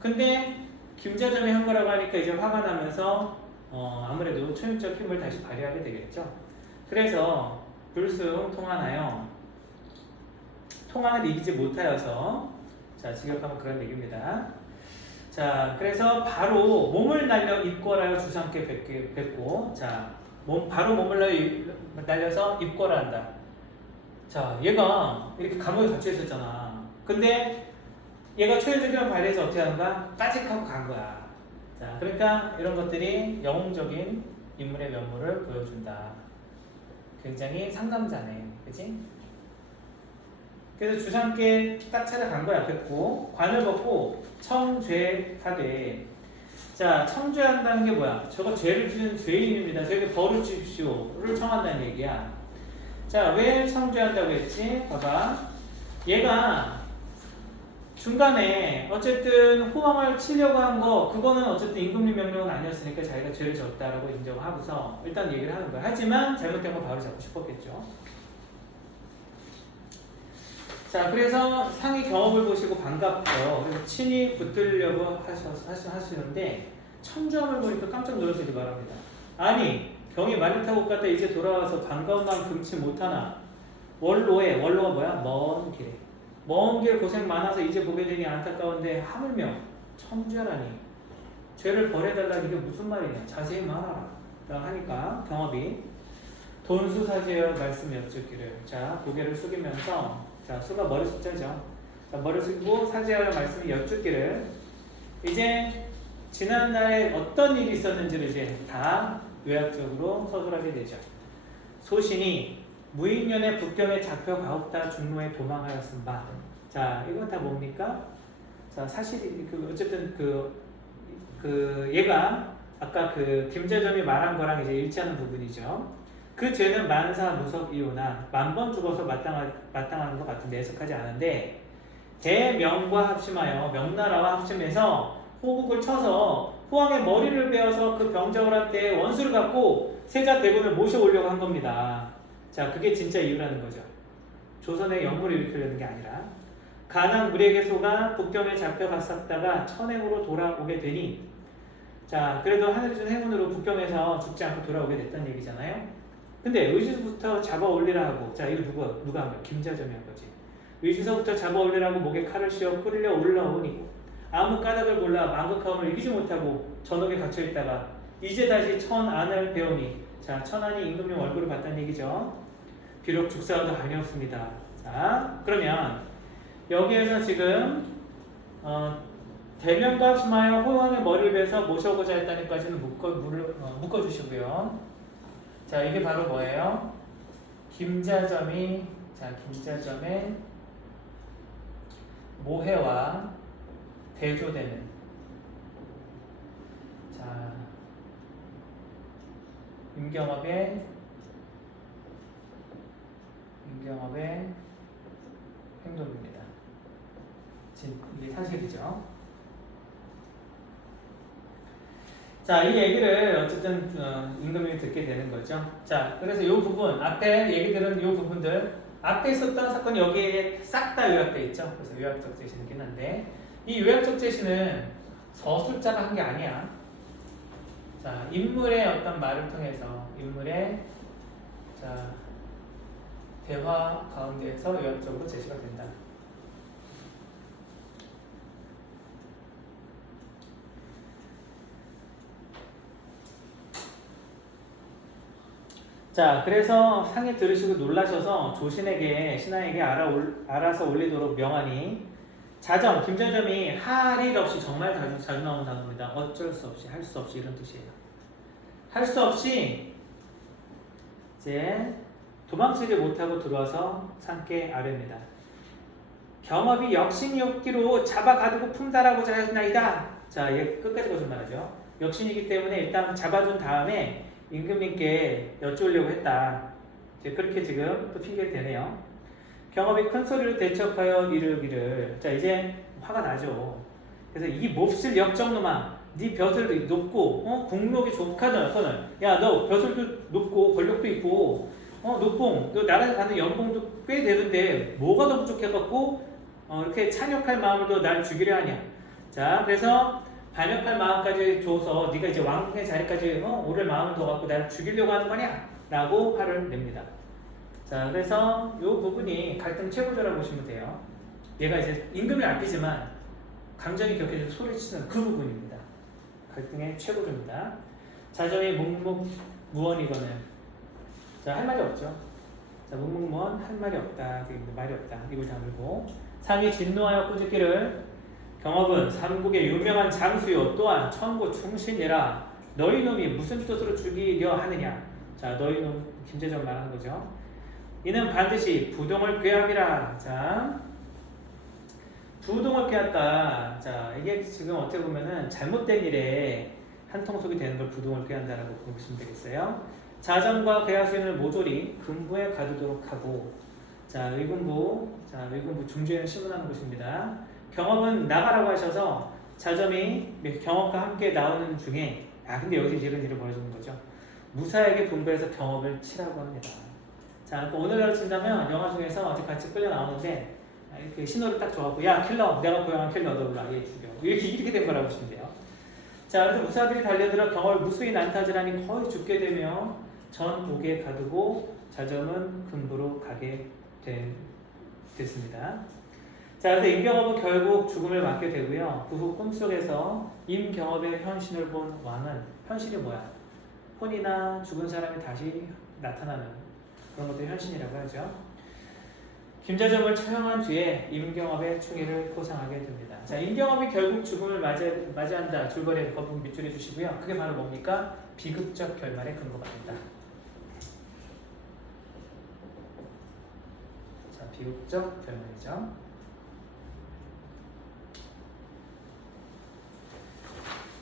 근데 김자점이 한 거라고 하니까 이제 화가 나면서 아무래도 초인적 힘을 다시 발휘하게 되겠죠. 그래서 불승통하나요? 통한을 이기지 못하여서, 자, 직역하면 그런 얘기입니다. 자, 그래서 바로 몸을 날려 입궐하여 주상께 뵙고, 자, 바로 몸을 날려서 입궐한다. 자, 얘가 이렇게 감옥에 갇혀 있었잖아. 근데 얘가 초인적인 발휘해서 어떻게 하는가? 빠직하고 간 거야. 자, 그러니까 이런 것들이 영웅적인 인물의 면모를 보여준다. 굉장히 상감자네, 그치? 그래서 주상께 딱 찾아간 거야. 뵙고 관을 벗고 청죄하되, 자, 청죄한다는 게 뭐야? 저거 죄를 지은 죄인입니다. 저에게 벌을 주십시오를 청한다는 얘기야. 자, 왜 청죄한다고 했지? 봐봐. 얘가 중간에 어쨌든 호황을 치려고 한 거, 그거는 어쨌든 임금님 명령은 아니었으니까 자기가 죄를 졌다라고 인정하고서 일단 얘기를 하는 거야. 하지만 잘못된 거 바로 잡고 싶었겠죠. 자, 그래서 상이 경업을 보시고 반갑고요. 그래서 친히 붙들려고 하시는데 청주함을 보니까 깜짝 놀라서 이렇게 말합니다. 아니, 경이 말을 타고 갔다 이제 돌아와서 반가운 마음 금치 못하나? 원로가 뭐야? 먼 길에. 먼 길 고생 많아서 이제 보게 되니 안타까운데 하물며 청주하라니. 죄를 벌해달라, 이게 무슨 말이냐? 자세히 말하라. 라고 하니까 경업이 돈수사제여 말씀 여쭙기를. 자, 고개를 숙이면서, 자, 수가 머리 숫자죠. 자, 머리 숙이고 사제하여 말씀을 여쭙기를. 이제 지난날에 어떤 일이 있었는지를 이제 다 요약적으로 서술하게 되죠. 소신이 무인년의 북경에 잡혀 가옵다 중로에 도망하였음 바. 자, 이건 다 뭡니까? 자, 사실이 어쨌든 얘가 아까 김재점이 말한 거랑 이제 일치하는 부분이죠. 그 죄는 만사 무석이오나 만번 죽어서 마땅하는 것 같은데 해석하지 않은데, 대명과 합심하여 명나라와 합심해서 호국을 쳐서 호왕의 머리를 베어서 그 병적을 할 때 원수를 갖고 세자 대군을 모셔오려고 한 겁니다. 자, 그게 진짜 이유라는 거죠. 조선의 영물을 일으키려는 게 아니라. 가난 무리에게 속아 북경에 잡혀갔었다가 천행으로 돌아오게 되니, 자, 그래도 하늘이 준 행운으로 북경에서 죽지 않고 돌아오게 됐다는 얘기잖아요. 근데 의주서부터 잡아 올리라 하고, 자, 이거 누가 한 거야? 김자점이 한 거지. 의주서부터 잡아 올리라고 목에 칼을 씌워 끌려 올라오니 아무 까닭을 몰라 망극함을 이기지 못하고 전옥에 갇혀 있다가 이제 다시 천안을 배우니, 자, 천안이 임금님 얼굴을 봤다는 얘기죠. 비록 죽사도 아니었습니다. 자, 그러면 여기에서 지금 대면과 합심하여 호왕의 머리를 베서 모셔오고자 했다는 것까지는 묶어주시고요. 자, 이게 바로 뭐예요? 김자점의 모해와 대조되는, 자, 임경업의 행동입니다. 이게 사실이죠. 자, 이 얘기를 어쨌든 임금님이 듣게 되는 거죠. 자, 그래서 이 부분, 앞에 얘기 들은 이 부분들, 앞에 있었던 사건이 여기에 싹 다 요약되어 있죠. 그래서 요약적 제시는 한데, 이 요약적 제시는 서술자가 한 게 아니야. 자, 인물의 어떤 말을 통해서 인물의 자 대화 가운데에서 요약적으로 제시가 된다. 자, 그래서 상에 들으시고 놀라셔서 조신에게 신하에게 알아서 올리도록 명하니 자정, 김자점이 할 일 없이 정말 자주 나오는 단어입니다. 어쩔 수 없이, 할 수 없이 이런 뜻이에요. 할 수 없이 이제 도망치지 못하고 들어와서 상께 아뢰입니다. 경업이 역신이 없기로 잡아가두고 품달하고자 하였나이다. 자, 얘 끝까지 거짓말하죠. 역신이기 때문에 일단 잡아준 다음에 임금님께 여쭈려고 했다. 이제 그렇게 지금 또 핑계를 대네요. 경업이 큰 소리로 대척하여 이르기를. 자, 이제 화가 나죠. 그래서 이 몹쓸 역정놈아, 네 벼슬도 높고 국력이 좋거든. 야, 너 벼슬도 높고 권력도 있고 높봉, 너 나라 가는 연봉도 꽤 되는데 뭐가 더 부족해갖고 이렇게 찬욕할 마음으로 날 죽이려 하냐. 자, 그래서 반역할 마음까지 줘서 네가 이제 왕의 자리까지 오를 마음을 더 갖고 나를 죽이려고 하는 거냐? 라고 화를 냅니다. 자, 그래서 이 부분이 갈등 최고조라고 보시면 돼요. 얘가 이제 임금이 앞이지만 감정이 격해져서 소리치는 그 부분입니다. 갈등의 최고조입니다. 자정이 묵묵무언이거늘. 자, 할 말이 없죠. 자, 묵묵무언 할 말이 없다. 말이 없다. 이걸 다물고 상이 진노하여 꾸짖기를 경업은 삼국의 유명한 장수요 또한 천고 충신이라 너희 놈이 무슨 뜻으로 죽이려 하느냐. 자, 너희 놈 김재정 말하는 거죠. 이는 반드시 부동을 꾀함이라. 자, 부동을 꾀했다. 자, 이게 지금 어떻게 보면은 잘못된 일에 한통속이 되는 걸 부동을 꾀한다라고 보시면 되겠어요. 자정과 괴하수인을 모조리 군부에 가두도록 하고, 자, 의군부 중주에는 신문하는 곳입니다. 경업은 나가라고 하셔서 자점이 경업과 함께 나오는 중에, 근데 여기서 이런 일이 벌어지는 거죠. 무사하게 분부해서 경업을 치라고 합니다. 자, 오늘날 친다면 영화 중에서 어디 같이 끌려 나오는데 이렇게 신호를 딱 줘갖고, 야, 킬러, 내가 고용한 킬러, 너를 아예 죽여. 이렇게 된 거라고 보시면 돼요. 자, 그래서 무사들이 달려들어 경업을 무수히 난타질하니 거의 죽게 되며 전 옥에 가두고 자점은 군부로 가게 됐습니다. 자, 그래서 임경업은 결국 죽음을 맞게 되고요. 그 후 꿈속에서 임경업의 현신을 본 왕은, 현신이 뭐야? 혼이나 죽은 사람이 다시 나타나는 그런 것들이 현신이라고 하죠. 김자점을 처형한 뒤에 임경업의 충의를 포상하게 됩니다. 자, 임경업이 결국 죽음을 맞이한다. 줄거리에 거북 밑줄해 주시고요. 그게 바로 뭡니까? 비극적 결말의 근거가 된다. 자, 비극적 결말이죠.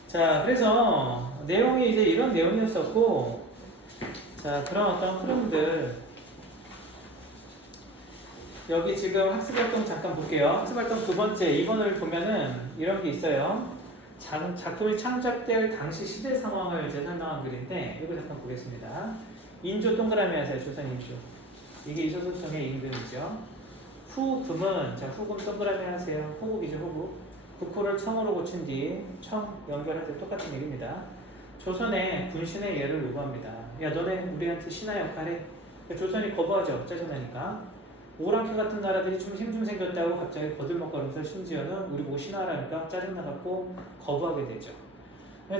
자, 그래서 내용이 이제 이런 내용이었었고, 자, 그런 어떤 흐름들, 여기 지금 학습활동 잠깐 볼게요. 학습활동 두 번째 2번을 보면은 이런 게 있어요. 작품이 창작될 당시 시대 상황을 이제 설명한 글인데, 이거 잠깐 보겠습니다. 인조 동그라미 하세요. 조선 인조. 이게 이소설성의 임금이죠. 후금은, 자, 후금 동그라미 하세요. 호국이죠, 호국. 국호를 청으로 고친 뒤 청 연결할 때 똑같은 얘기입니다. 조선의 군신의 예를 요구합니다. 야, 너네 우리한테 신하 역할해. 조선이 거부하죠. 짜증나니까. 오랑캐 같은 나라들이 좀 힘 좀 생겼다고 갑자기 거들먹거리면서 심지어는 우리 뭐 신하라니까 짜증나갖고 거부하게 되죠.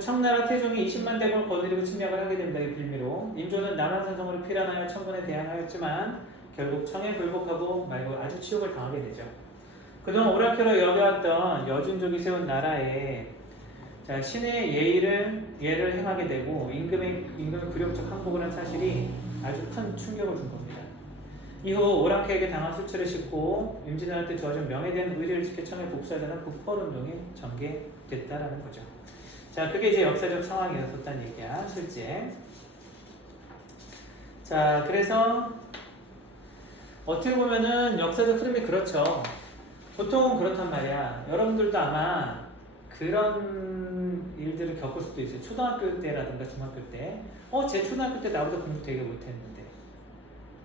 청나라 태종이 20만 대군을 거느리고 침략을 하게 됩니다. 이 빌미로. 인조는 남한산성으로 피란하여 청군에 대항하였지만 결국 청에 굴복하고 말고 아주 치욕을 당하게 되죠. 그동안 오랑캐로 여겨왔던 여준족이 세운 나라에, 자, 신의 예를 행하게 되고 임금의 굴욕적 항복을 한 사실이 아주 큰 충격을 준 겁니다. 이후 오랑캐에게 당한 수치를 싣고 임진왜란때 주어진 명예된 의리를 지켜 청에 복수하자는 국벌운동이 전개됐다라는 거죠. 자, 그게 이제 역사적 상황이었다는 얘기야, 실제. 자, 그래서 어떻게 보면은 역사적 흐름이 그렇죠. 보통은 그렇단 말이야. 여러분들도 아마 그런 일들을 겪을 수도 있어요. 초등학교 때라든가 중학교 때. 제 초등학교 때 나보다 공부 되게 못했는데.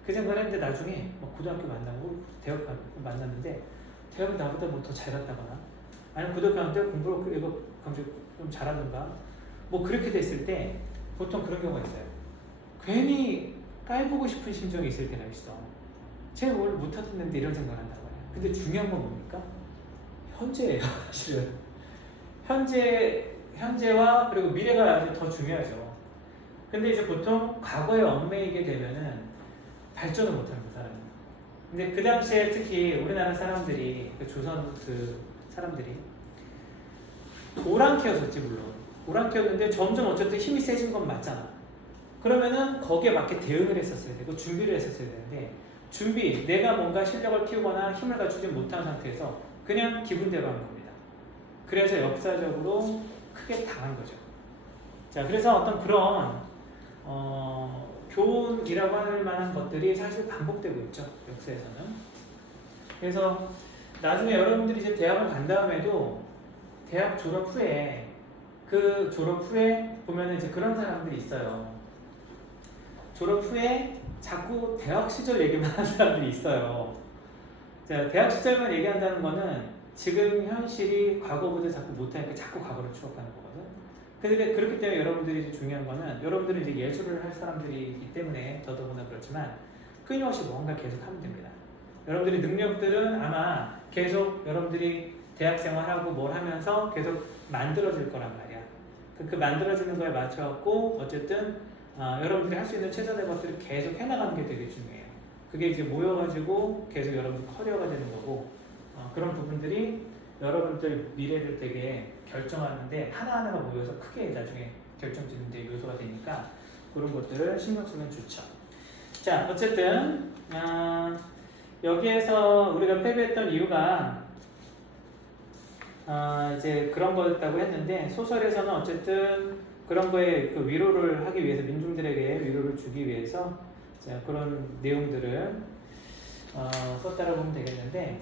그 생각을 했는데 나중에 막 고등학교 만나고 대학 만났는데 대학은 나보다 뭐 더 잘 갔다거나 아니면 고등학교 때 공부를 이거 좀 잘하던가 뭐 그렇게 됐을 때 보통 그런 경우가 있어요. 괜히 깔보고 싶은 심정이 있을 때가 있어. 제가 원래 못하던데 이런 생각을 한다고 해요. 근데 중요한 건 뭡니까? 현재예요, 사실은. 현재와 그리고 미래가 아주 더 중요하죠. 근데 이제 보통 과거에 얽매이게 되면은 발전을 못합니다, 사람이. 근데 그 당시에 특히 우리나라 사람들이, 그 조선 그 사람들이 오랑캐였었지, 물론. 오랑캐였는데 점점 어쨌든 힘이 세진 건 맞잖아. 그러면은 거기에 맞게 대응을 했었어야 되고 준비를 했었어야 되는데 내가 뭔가 실력을 키우거나 힘을 갖추지 못한 상태에서 그냥 기분대로 한 겁니다. 그래서 역사적으로 크게 당한 거죠. 자, 그래서 어떤 그런 교훈이라고 할 만한 것들이 사실 반복되고 있죠, 역사에서는. 그래서 나중에 여러분들이 이제 대학을 간 다음에도 대학 졸업 후에 보면은 이제 그런 사람들이 있어요. 졸업 후에 자꾸 대학 시절 얘기만 하는 사람들이 있어요. 자, 대학 시절만 얘기한다는 거는 지금 현실이 과거보다 자꾸 못하니까 자꾸 과거를 추억하는 거거든. 근데 그렇기 때문에 여러분들이 이제 중요한 거는 여러분들은 이제 예술을 할 사람들이기 때문에 더더구나 그렇지만 끊임없이 뭔가 계속 하면 됩니다. 여러분들이 능력들은 아마 계속 여러분들이 대학 생활하고 뭘 하면서 계속 만들어질 거란 말이야. 그 만들어지는 거에 맞춰갖고 어쨌든 여러분들이 할 수 있는 최선의 것들을 계속 해나가는 게 되게 중요해요. 그게 이제 모여가지고 계속 여러분 커리어가 되는 거고 그런 부분들이 여러분들 미래를 되게 결정하는데 하나하나가 모여서 크게 나중에 결정짓는 데 요소가 되니까 그런 것들을 신경 쓰면 좋죠. 자, 어쨌든 여기에서 우리가 패배했던 이유가 이제 그런 거였다고 했는데 소설에서는 어쨌든 그런 거에 그 위로를 하기 위해서 민중들에게 위로를 주기 위해서 자, 그런 내용들을 썼다고 보면 되겠는데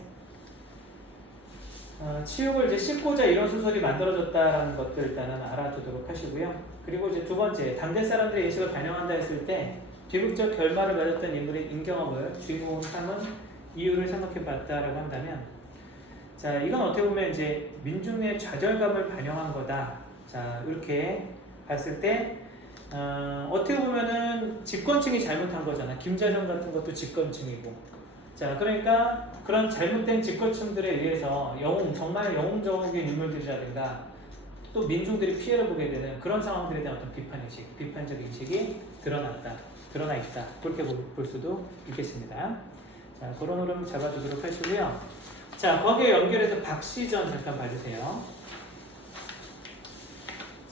치욕을 이제 씹고자 이런 소설이 만들어졌다라는 것들 일단은 알아두도록 하시고요. 그리고 이제 두 번째 당대 사람들의 인식을 반영한다 했을 때 비극적 결말을 맞았던 인물인 임경업을 주인공으로 삼은 이유를 생각해봤다라고 한다면 자 이건 어떻게 보면 이제 민중의 좌절감을 반영한 거다. 자 이렇게 봤을 때 어떻게 보면은 집권층이 잘못한 거잖아. 김자정 같은 것도 집권층이고. 자, 그러니까 그런 잘못된 집권층들에 의해서 정말 영웅적인 인물들이라든가 또 민중들이 피해를 보게 되는 그런 상황들에 대한 어떤 비판적 인식이 드러나 있다. 그렇게 볼 수도 있겠습니다. 자, 그런 흐름 잡아두도록 하시고요. 자, 거기에 연결해서 박시전 잠깐 봐주세요.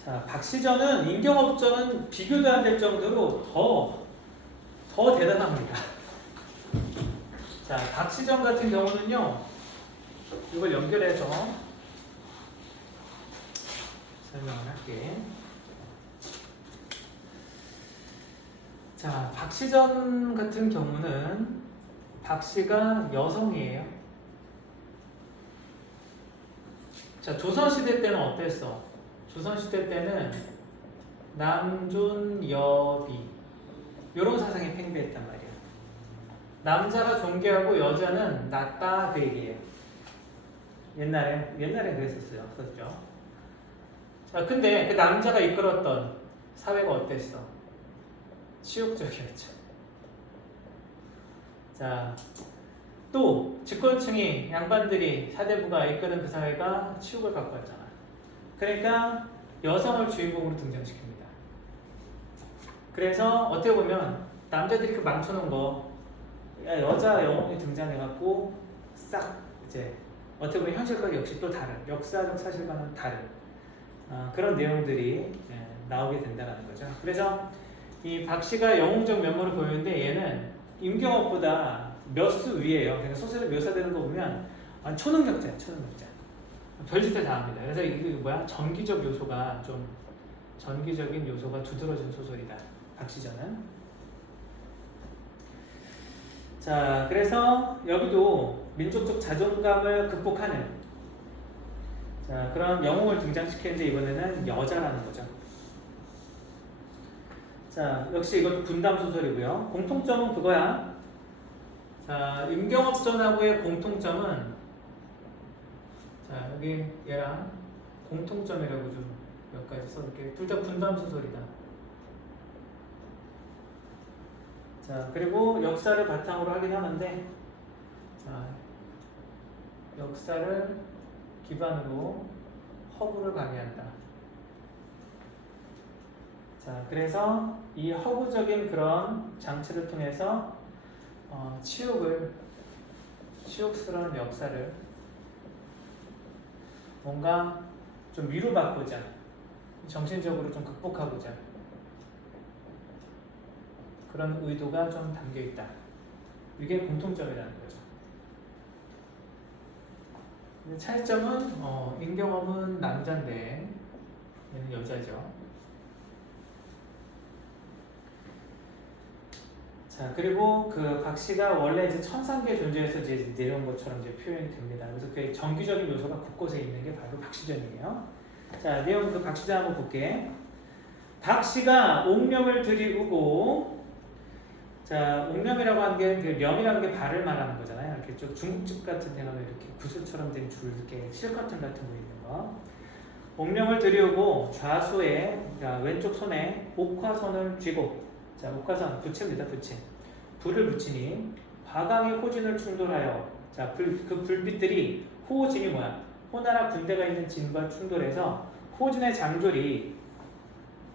자, 박시전은 임경업전은 비교도 안 될 정도로 더 대단합니다. 자, 박시전 같은 경우는요, 이걸 연결해서 설명을 할게. 자, 박시전 같은 경우는 박씨가 여성이에요. 자, 조선시대 때는 어땠어? 조선시대 때는 남존 여비 이런 사상이 팽배했단 말이야. 남자가 존귀하고 여자는 낮다 그 얘기예요. 옛날에 그랬었어요. 그렇죠? 자, 근데 그 남자가 이끌었던 사회가 어땠어? 치욕적이었죠. 자, 또 집권층이 양반들이 사대부가 이끄는 그 사회가 치욕을 갖고 왔잖아. 그러니까 여성을 주인공으로 등장시킵니다. 그래서 어떻게 보면 남자들이 그 망쳐놓은 거 여자 영웅이 등장해갖고 싹 이제 어떻게 보면 현실과 역시 또 다른 역사적 사실과는 다른 그런 내용들이 나오게 된다는 거죠. 그래서 이 박씨가 영웅적 면모를 보이는데 얘는 임경업보다 몇 수 위에요. 그러니까 소설에 묘사되는 거 보면 초능력자야, 초능력자. 별짓을 다 합니다. 그래서 이게 전기적인 요소가 두드러진 소설이다. 박시전은. 자, 그래서 여기도 민족적 자존감을 극복하는 자, 그런 영웅을 등장시키는데 이번에는 여자라는 거죠. 자, 역시 이것도 분담 소설이고요. 공통점은 그거야. 자, 임경업전하고의 공통점은 자, 여기 얘랑 공통점이라고 좀 몇 가지 써볼게요. 둘 다 분담 소설이다. 자, 그리고 역사를 바탕으로 하긴 하는데 자, 역사를 기반으로 허구를 가미한다. 자, 그래서 이 허구적인 그런 장치를 통해서 치욕스러운 역사를 뭔가 좀 위로받고자 정신적으로 좀 극복하고자 그런 의도가 좀 담겨있다. 이게 공통점이라는 거죠. 차이점은 임경업은 남자인데 얘는 여자죠. 자, 그리고 그 박씨가 원래 이제 천상계 존재에서 이제 내려온 것처럼 이제 표현이 됩니다. 그래서 그 정기적인 요소가 곳곳에 있는 게 바로 박씨전이에요. 자, 내용 그 박씨전 한번 볼게. 박씨가 옥념을 들이우고, 자, 옥념이라고 하는 게 그 념이라는 게 발을 말하는 거잖아요. 이렇게 좀 중국집 같은 데 가면 이렇게 구슬처럼 된 줄 이렇게 실커튼 같은 거 있는 거. 옥념을 들이우고 좌수에 그러니까 왼쪽 손에 옥화선을 쥐고 자, 옥화선 부채입니다. 부채. 불을 붙이니 화강의 호진을 충돌하여 자, 그 불빛들이 호진이 뭐야? 호나라 군대가 있는 진과 충돌해서 호진의 장졸이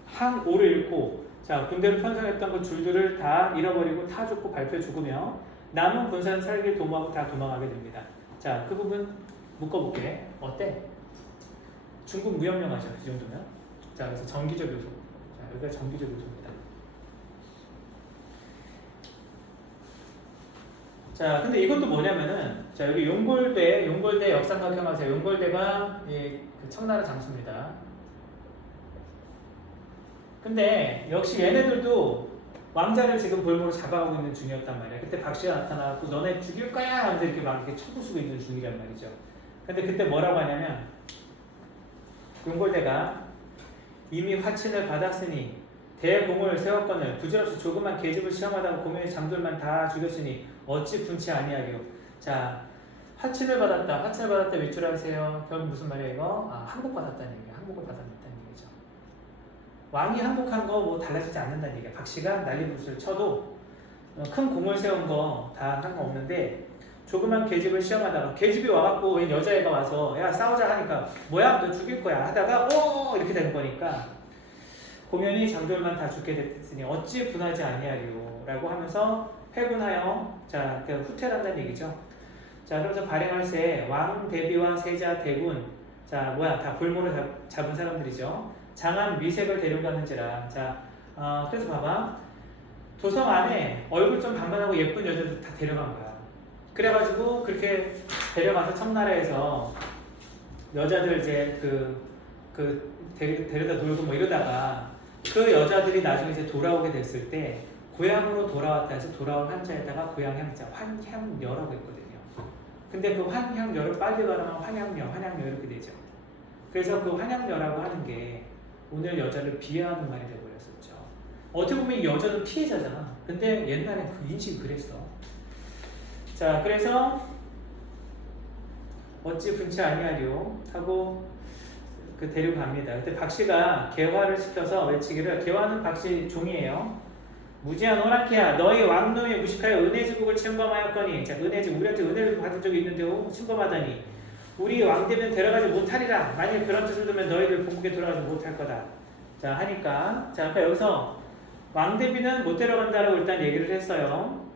항오를 잃고 자, 군대를 편성했던 그 줄들을 다 잃어버리고 타 죽고 밟혀 죽으며 남은 군사는 살길 도모하고 다 도망가게 됩니다. 자, 그 부분 묶어볼게. 어때? 중국 무협영화죠. 그 정도면. 자, 그래서 정기적 요소. 자, 여기가 정기적 요소입니다. 자, 근데 이것도 뭐냐면은, 자, 여기 용골대 역삼각형 하세요. 용골대가 그 청나라 장수입니다. 근데 역시 얘네들도 왕자를 지금 볼모로 잡아가고 있는 중이었단 말이야. 그때 박씨가 나타나고 너네 죽일 거야 하면서 이렇게 막 이렇게 쳐부수고 있는 중이란 말이죠. 근데 그때 뭐라고 하냐면, 용골대가 이미 화친을 받았으니 대공을 세웠거늘 부질없이 조그만 계집을 시험하다가 고명의 장돌만 다 죽였으니 어찌 분치 아니하리요. 자, 화친을 받았다 외출하세요. 결국 무슨 말이야 이거? 아, 항복받았다는 얘기야. 항복을 받았다는 얘기죠. 왕이 항복한 거 뭐 달라지지 않는다는 얘기야. 박씨가 난리부르스를 쳐도 큰 공을 세운 거 다 상관없는데 조그만 계집을 시험하다가 계집이 와갖고 웬 여자애가 와서 야 싸우자 하니까 뭐야 너 죽일 거야 하다가 오 이렇게 되는 거니까 공연이 장돌만 다 죽게 됐으니 어찌 분하지 아니하리요 라고 하면서 회군하여 자 후퇴한다는 얘기죠. 자, 그러면서 발행할새 왕 대비와 세자 대군 자 뭐야 다 볼모로 잡은 사람들이죠. 장한 미색을 데려가는지라. 자 그래서 봐봐 도성 안에 얼굴 좀 방만하고 예쁜 여자들 다 데려간 거야. 그래가지고 그렇게 데려가서 청나라에서 여자들 이제 데려다 놀고 뭐 이러다가 그 여자들이 나중에 이제 돌아오게 됐을 때 고향으로 돌아왔다 해서 돌아온 한자에다가 고향향자 환향여라고 했거든요. 근데 그 환향여를 빨리 발음하면 환향여 이렇게 되죠. 그래서 그 환향여라고 하는 게 오늘 여자를 비하하는 말이 되어버렸었죠. 어떻게 보면 이 여자는 피해자잖아. 근데 옛날엔 그 인식이 그랬어. 자, 그래서 어찌 분치 아니하리요 하고 그 데려갑니다. 그때 박씨가 개화를 시켜서 외치기를 개화는 박씨 종이에요. 무지한 오랑캐야 너희 왕놈이 무식하여 은혜지국을 침범하였거니 자 은혜지 우리한테 은혜를 받은 적이 있는데 침범하다니 우리 왕대면 데려가지 못하리라. 만일 그런 뜻을 두면 너희들 본국에 돌아가지 못할 거다. 자 하니까 자 아까 여기서 왕대비는 못 데려간다라고 일단 얘기를 했어요.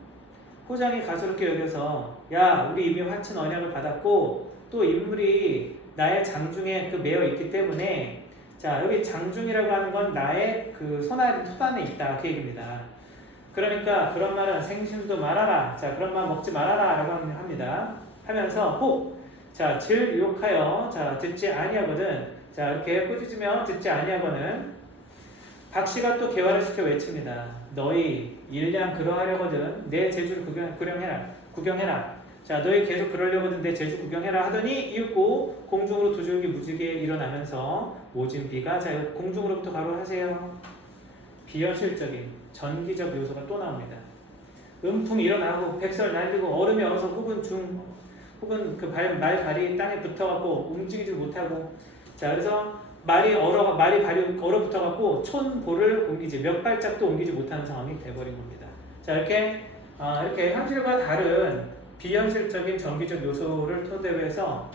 호장이 가소롭게 여겨서 야 우리 이미 화친 언약을 받았고 또 인물이 나의 장중에 매어 있기 때문에 자 여기 장중이라고 하는 건 나의 그 손안에 있다 그 얘기입니다. 그러니까 그런 말은 생신도 말아라. 자 그런 말 먹지 말아라 라고 합니다. 하면서 자 질 유혹하여 자 듣지 아니하거든. 자 이렇게 꾸짖으며 듣지 아니하거든. 박씨가 또 개화를 시켜 외칩니다. 너희 일량 그러하려거든 내 제주를 구경해라. 자, 너희 계속 그러려거든 내 제주 구경해라 하더니 이윽고 공중으로 두 줄기 무지개 일어나면서 모진 비가 자 공중으로부터 가로 하세요. 비현실적인 전기적 요소가 또 나옵니다. 음풍이 일어나고 백설 날리고 얼음이 얼어서 혹은 그 말발이 땅에 붙어갖고 움직이지 못하고 자 그래서 말이 얼어붙어갖고 촌볼을 옮기지 몇 발짝도 옮기지 못하는 상황이 돼버린 겁니다. 자 이렇게 현실과 다른 비현실적인 전기적 요소를 토대로 해서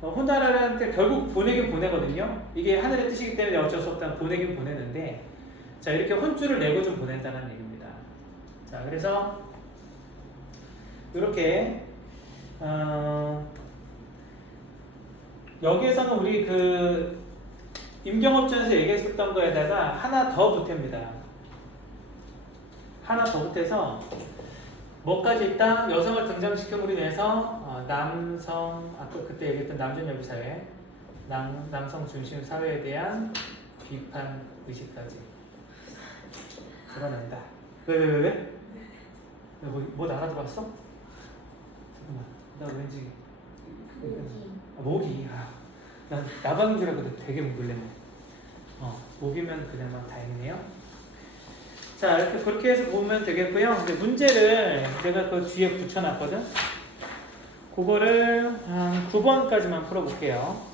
호나라한테 결국 보내긴 보내거든요. 이게 하늘의 뜻이기 때문에 어쩔 수 없다 보내긴 보내는데 자 이렇게 혼쭐을 내고 좀 보낸다는 얘기입니다. 자 그래서 이렇게 여기에서는 우리 그 임경업전에서 얘기했었던 거에다가 하나 더 보탭니다. 하나 더 보태서 뭐까지 있다? 여성을 등장시킴으로 인해서 남성 아까 그때 얘기했던 남전 여비 사회 남성 중심 사회에 대한 비판 의식까지 드러낸다. 왜? 뭐 알아들었어? 잠깐만 나 왠지 모기 난 나방인 줄 알고 되게 놀랐네. 모기면 그냥 다행이네요. 자 이렇게 그렇게 해서 보면 되겠고요. 근데 문제를 내가 그 뒤에 붙여놨거든. 그거를 한 9번까지만 풀어볼게요.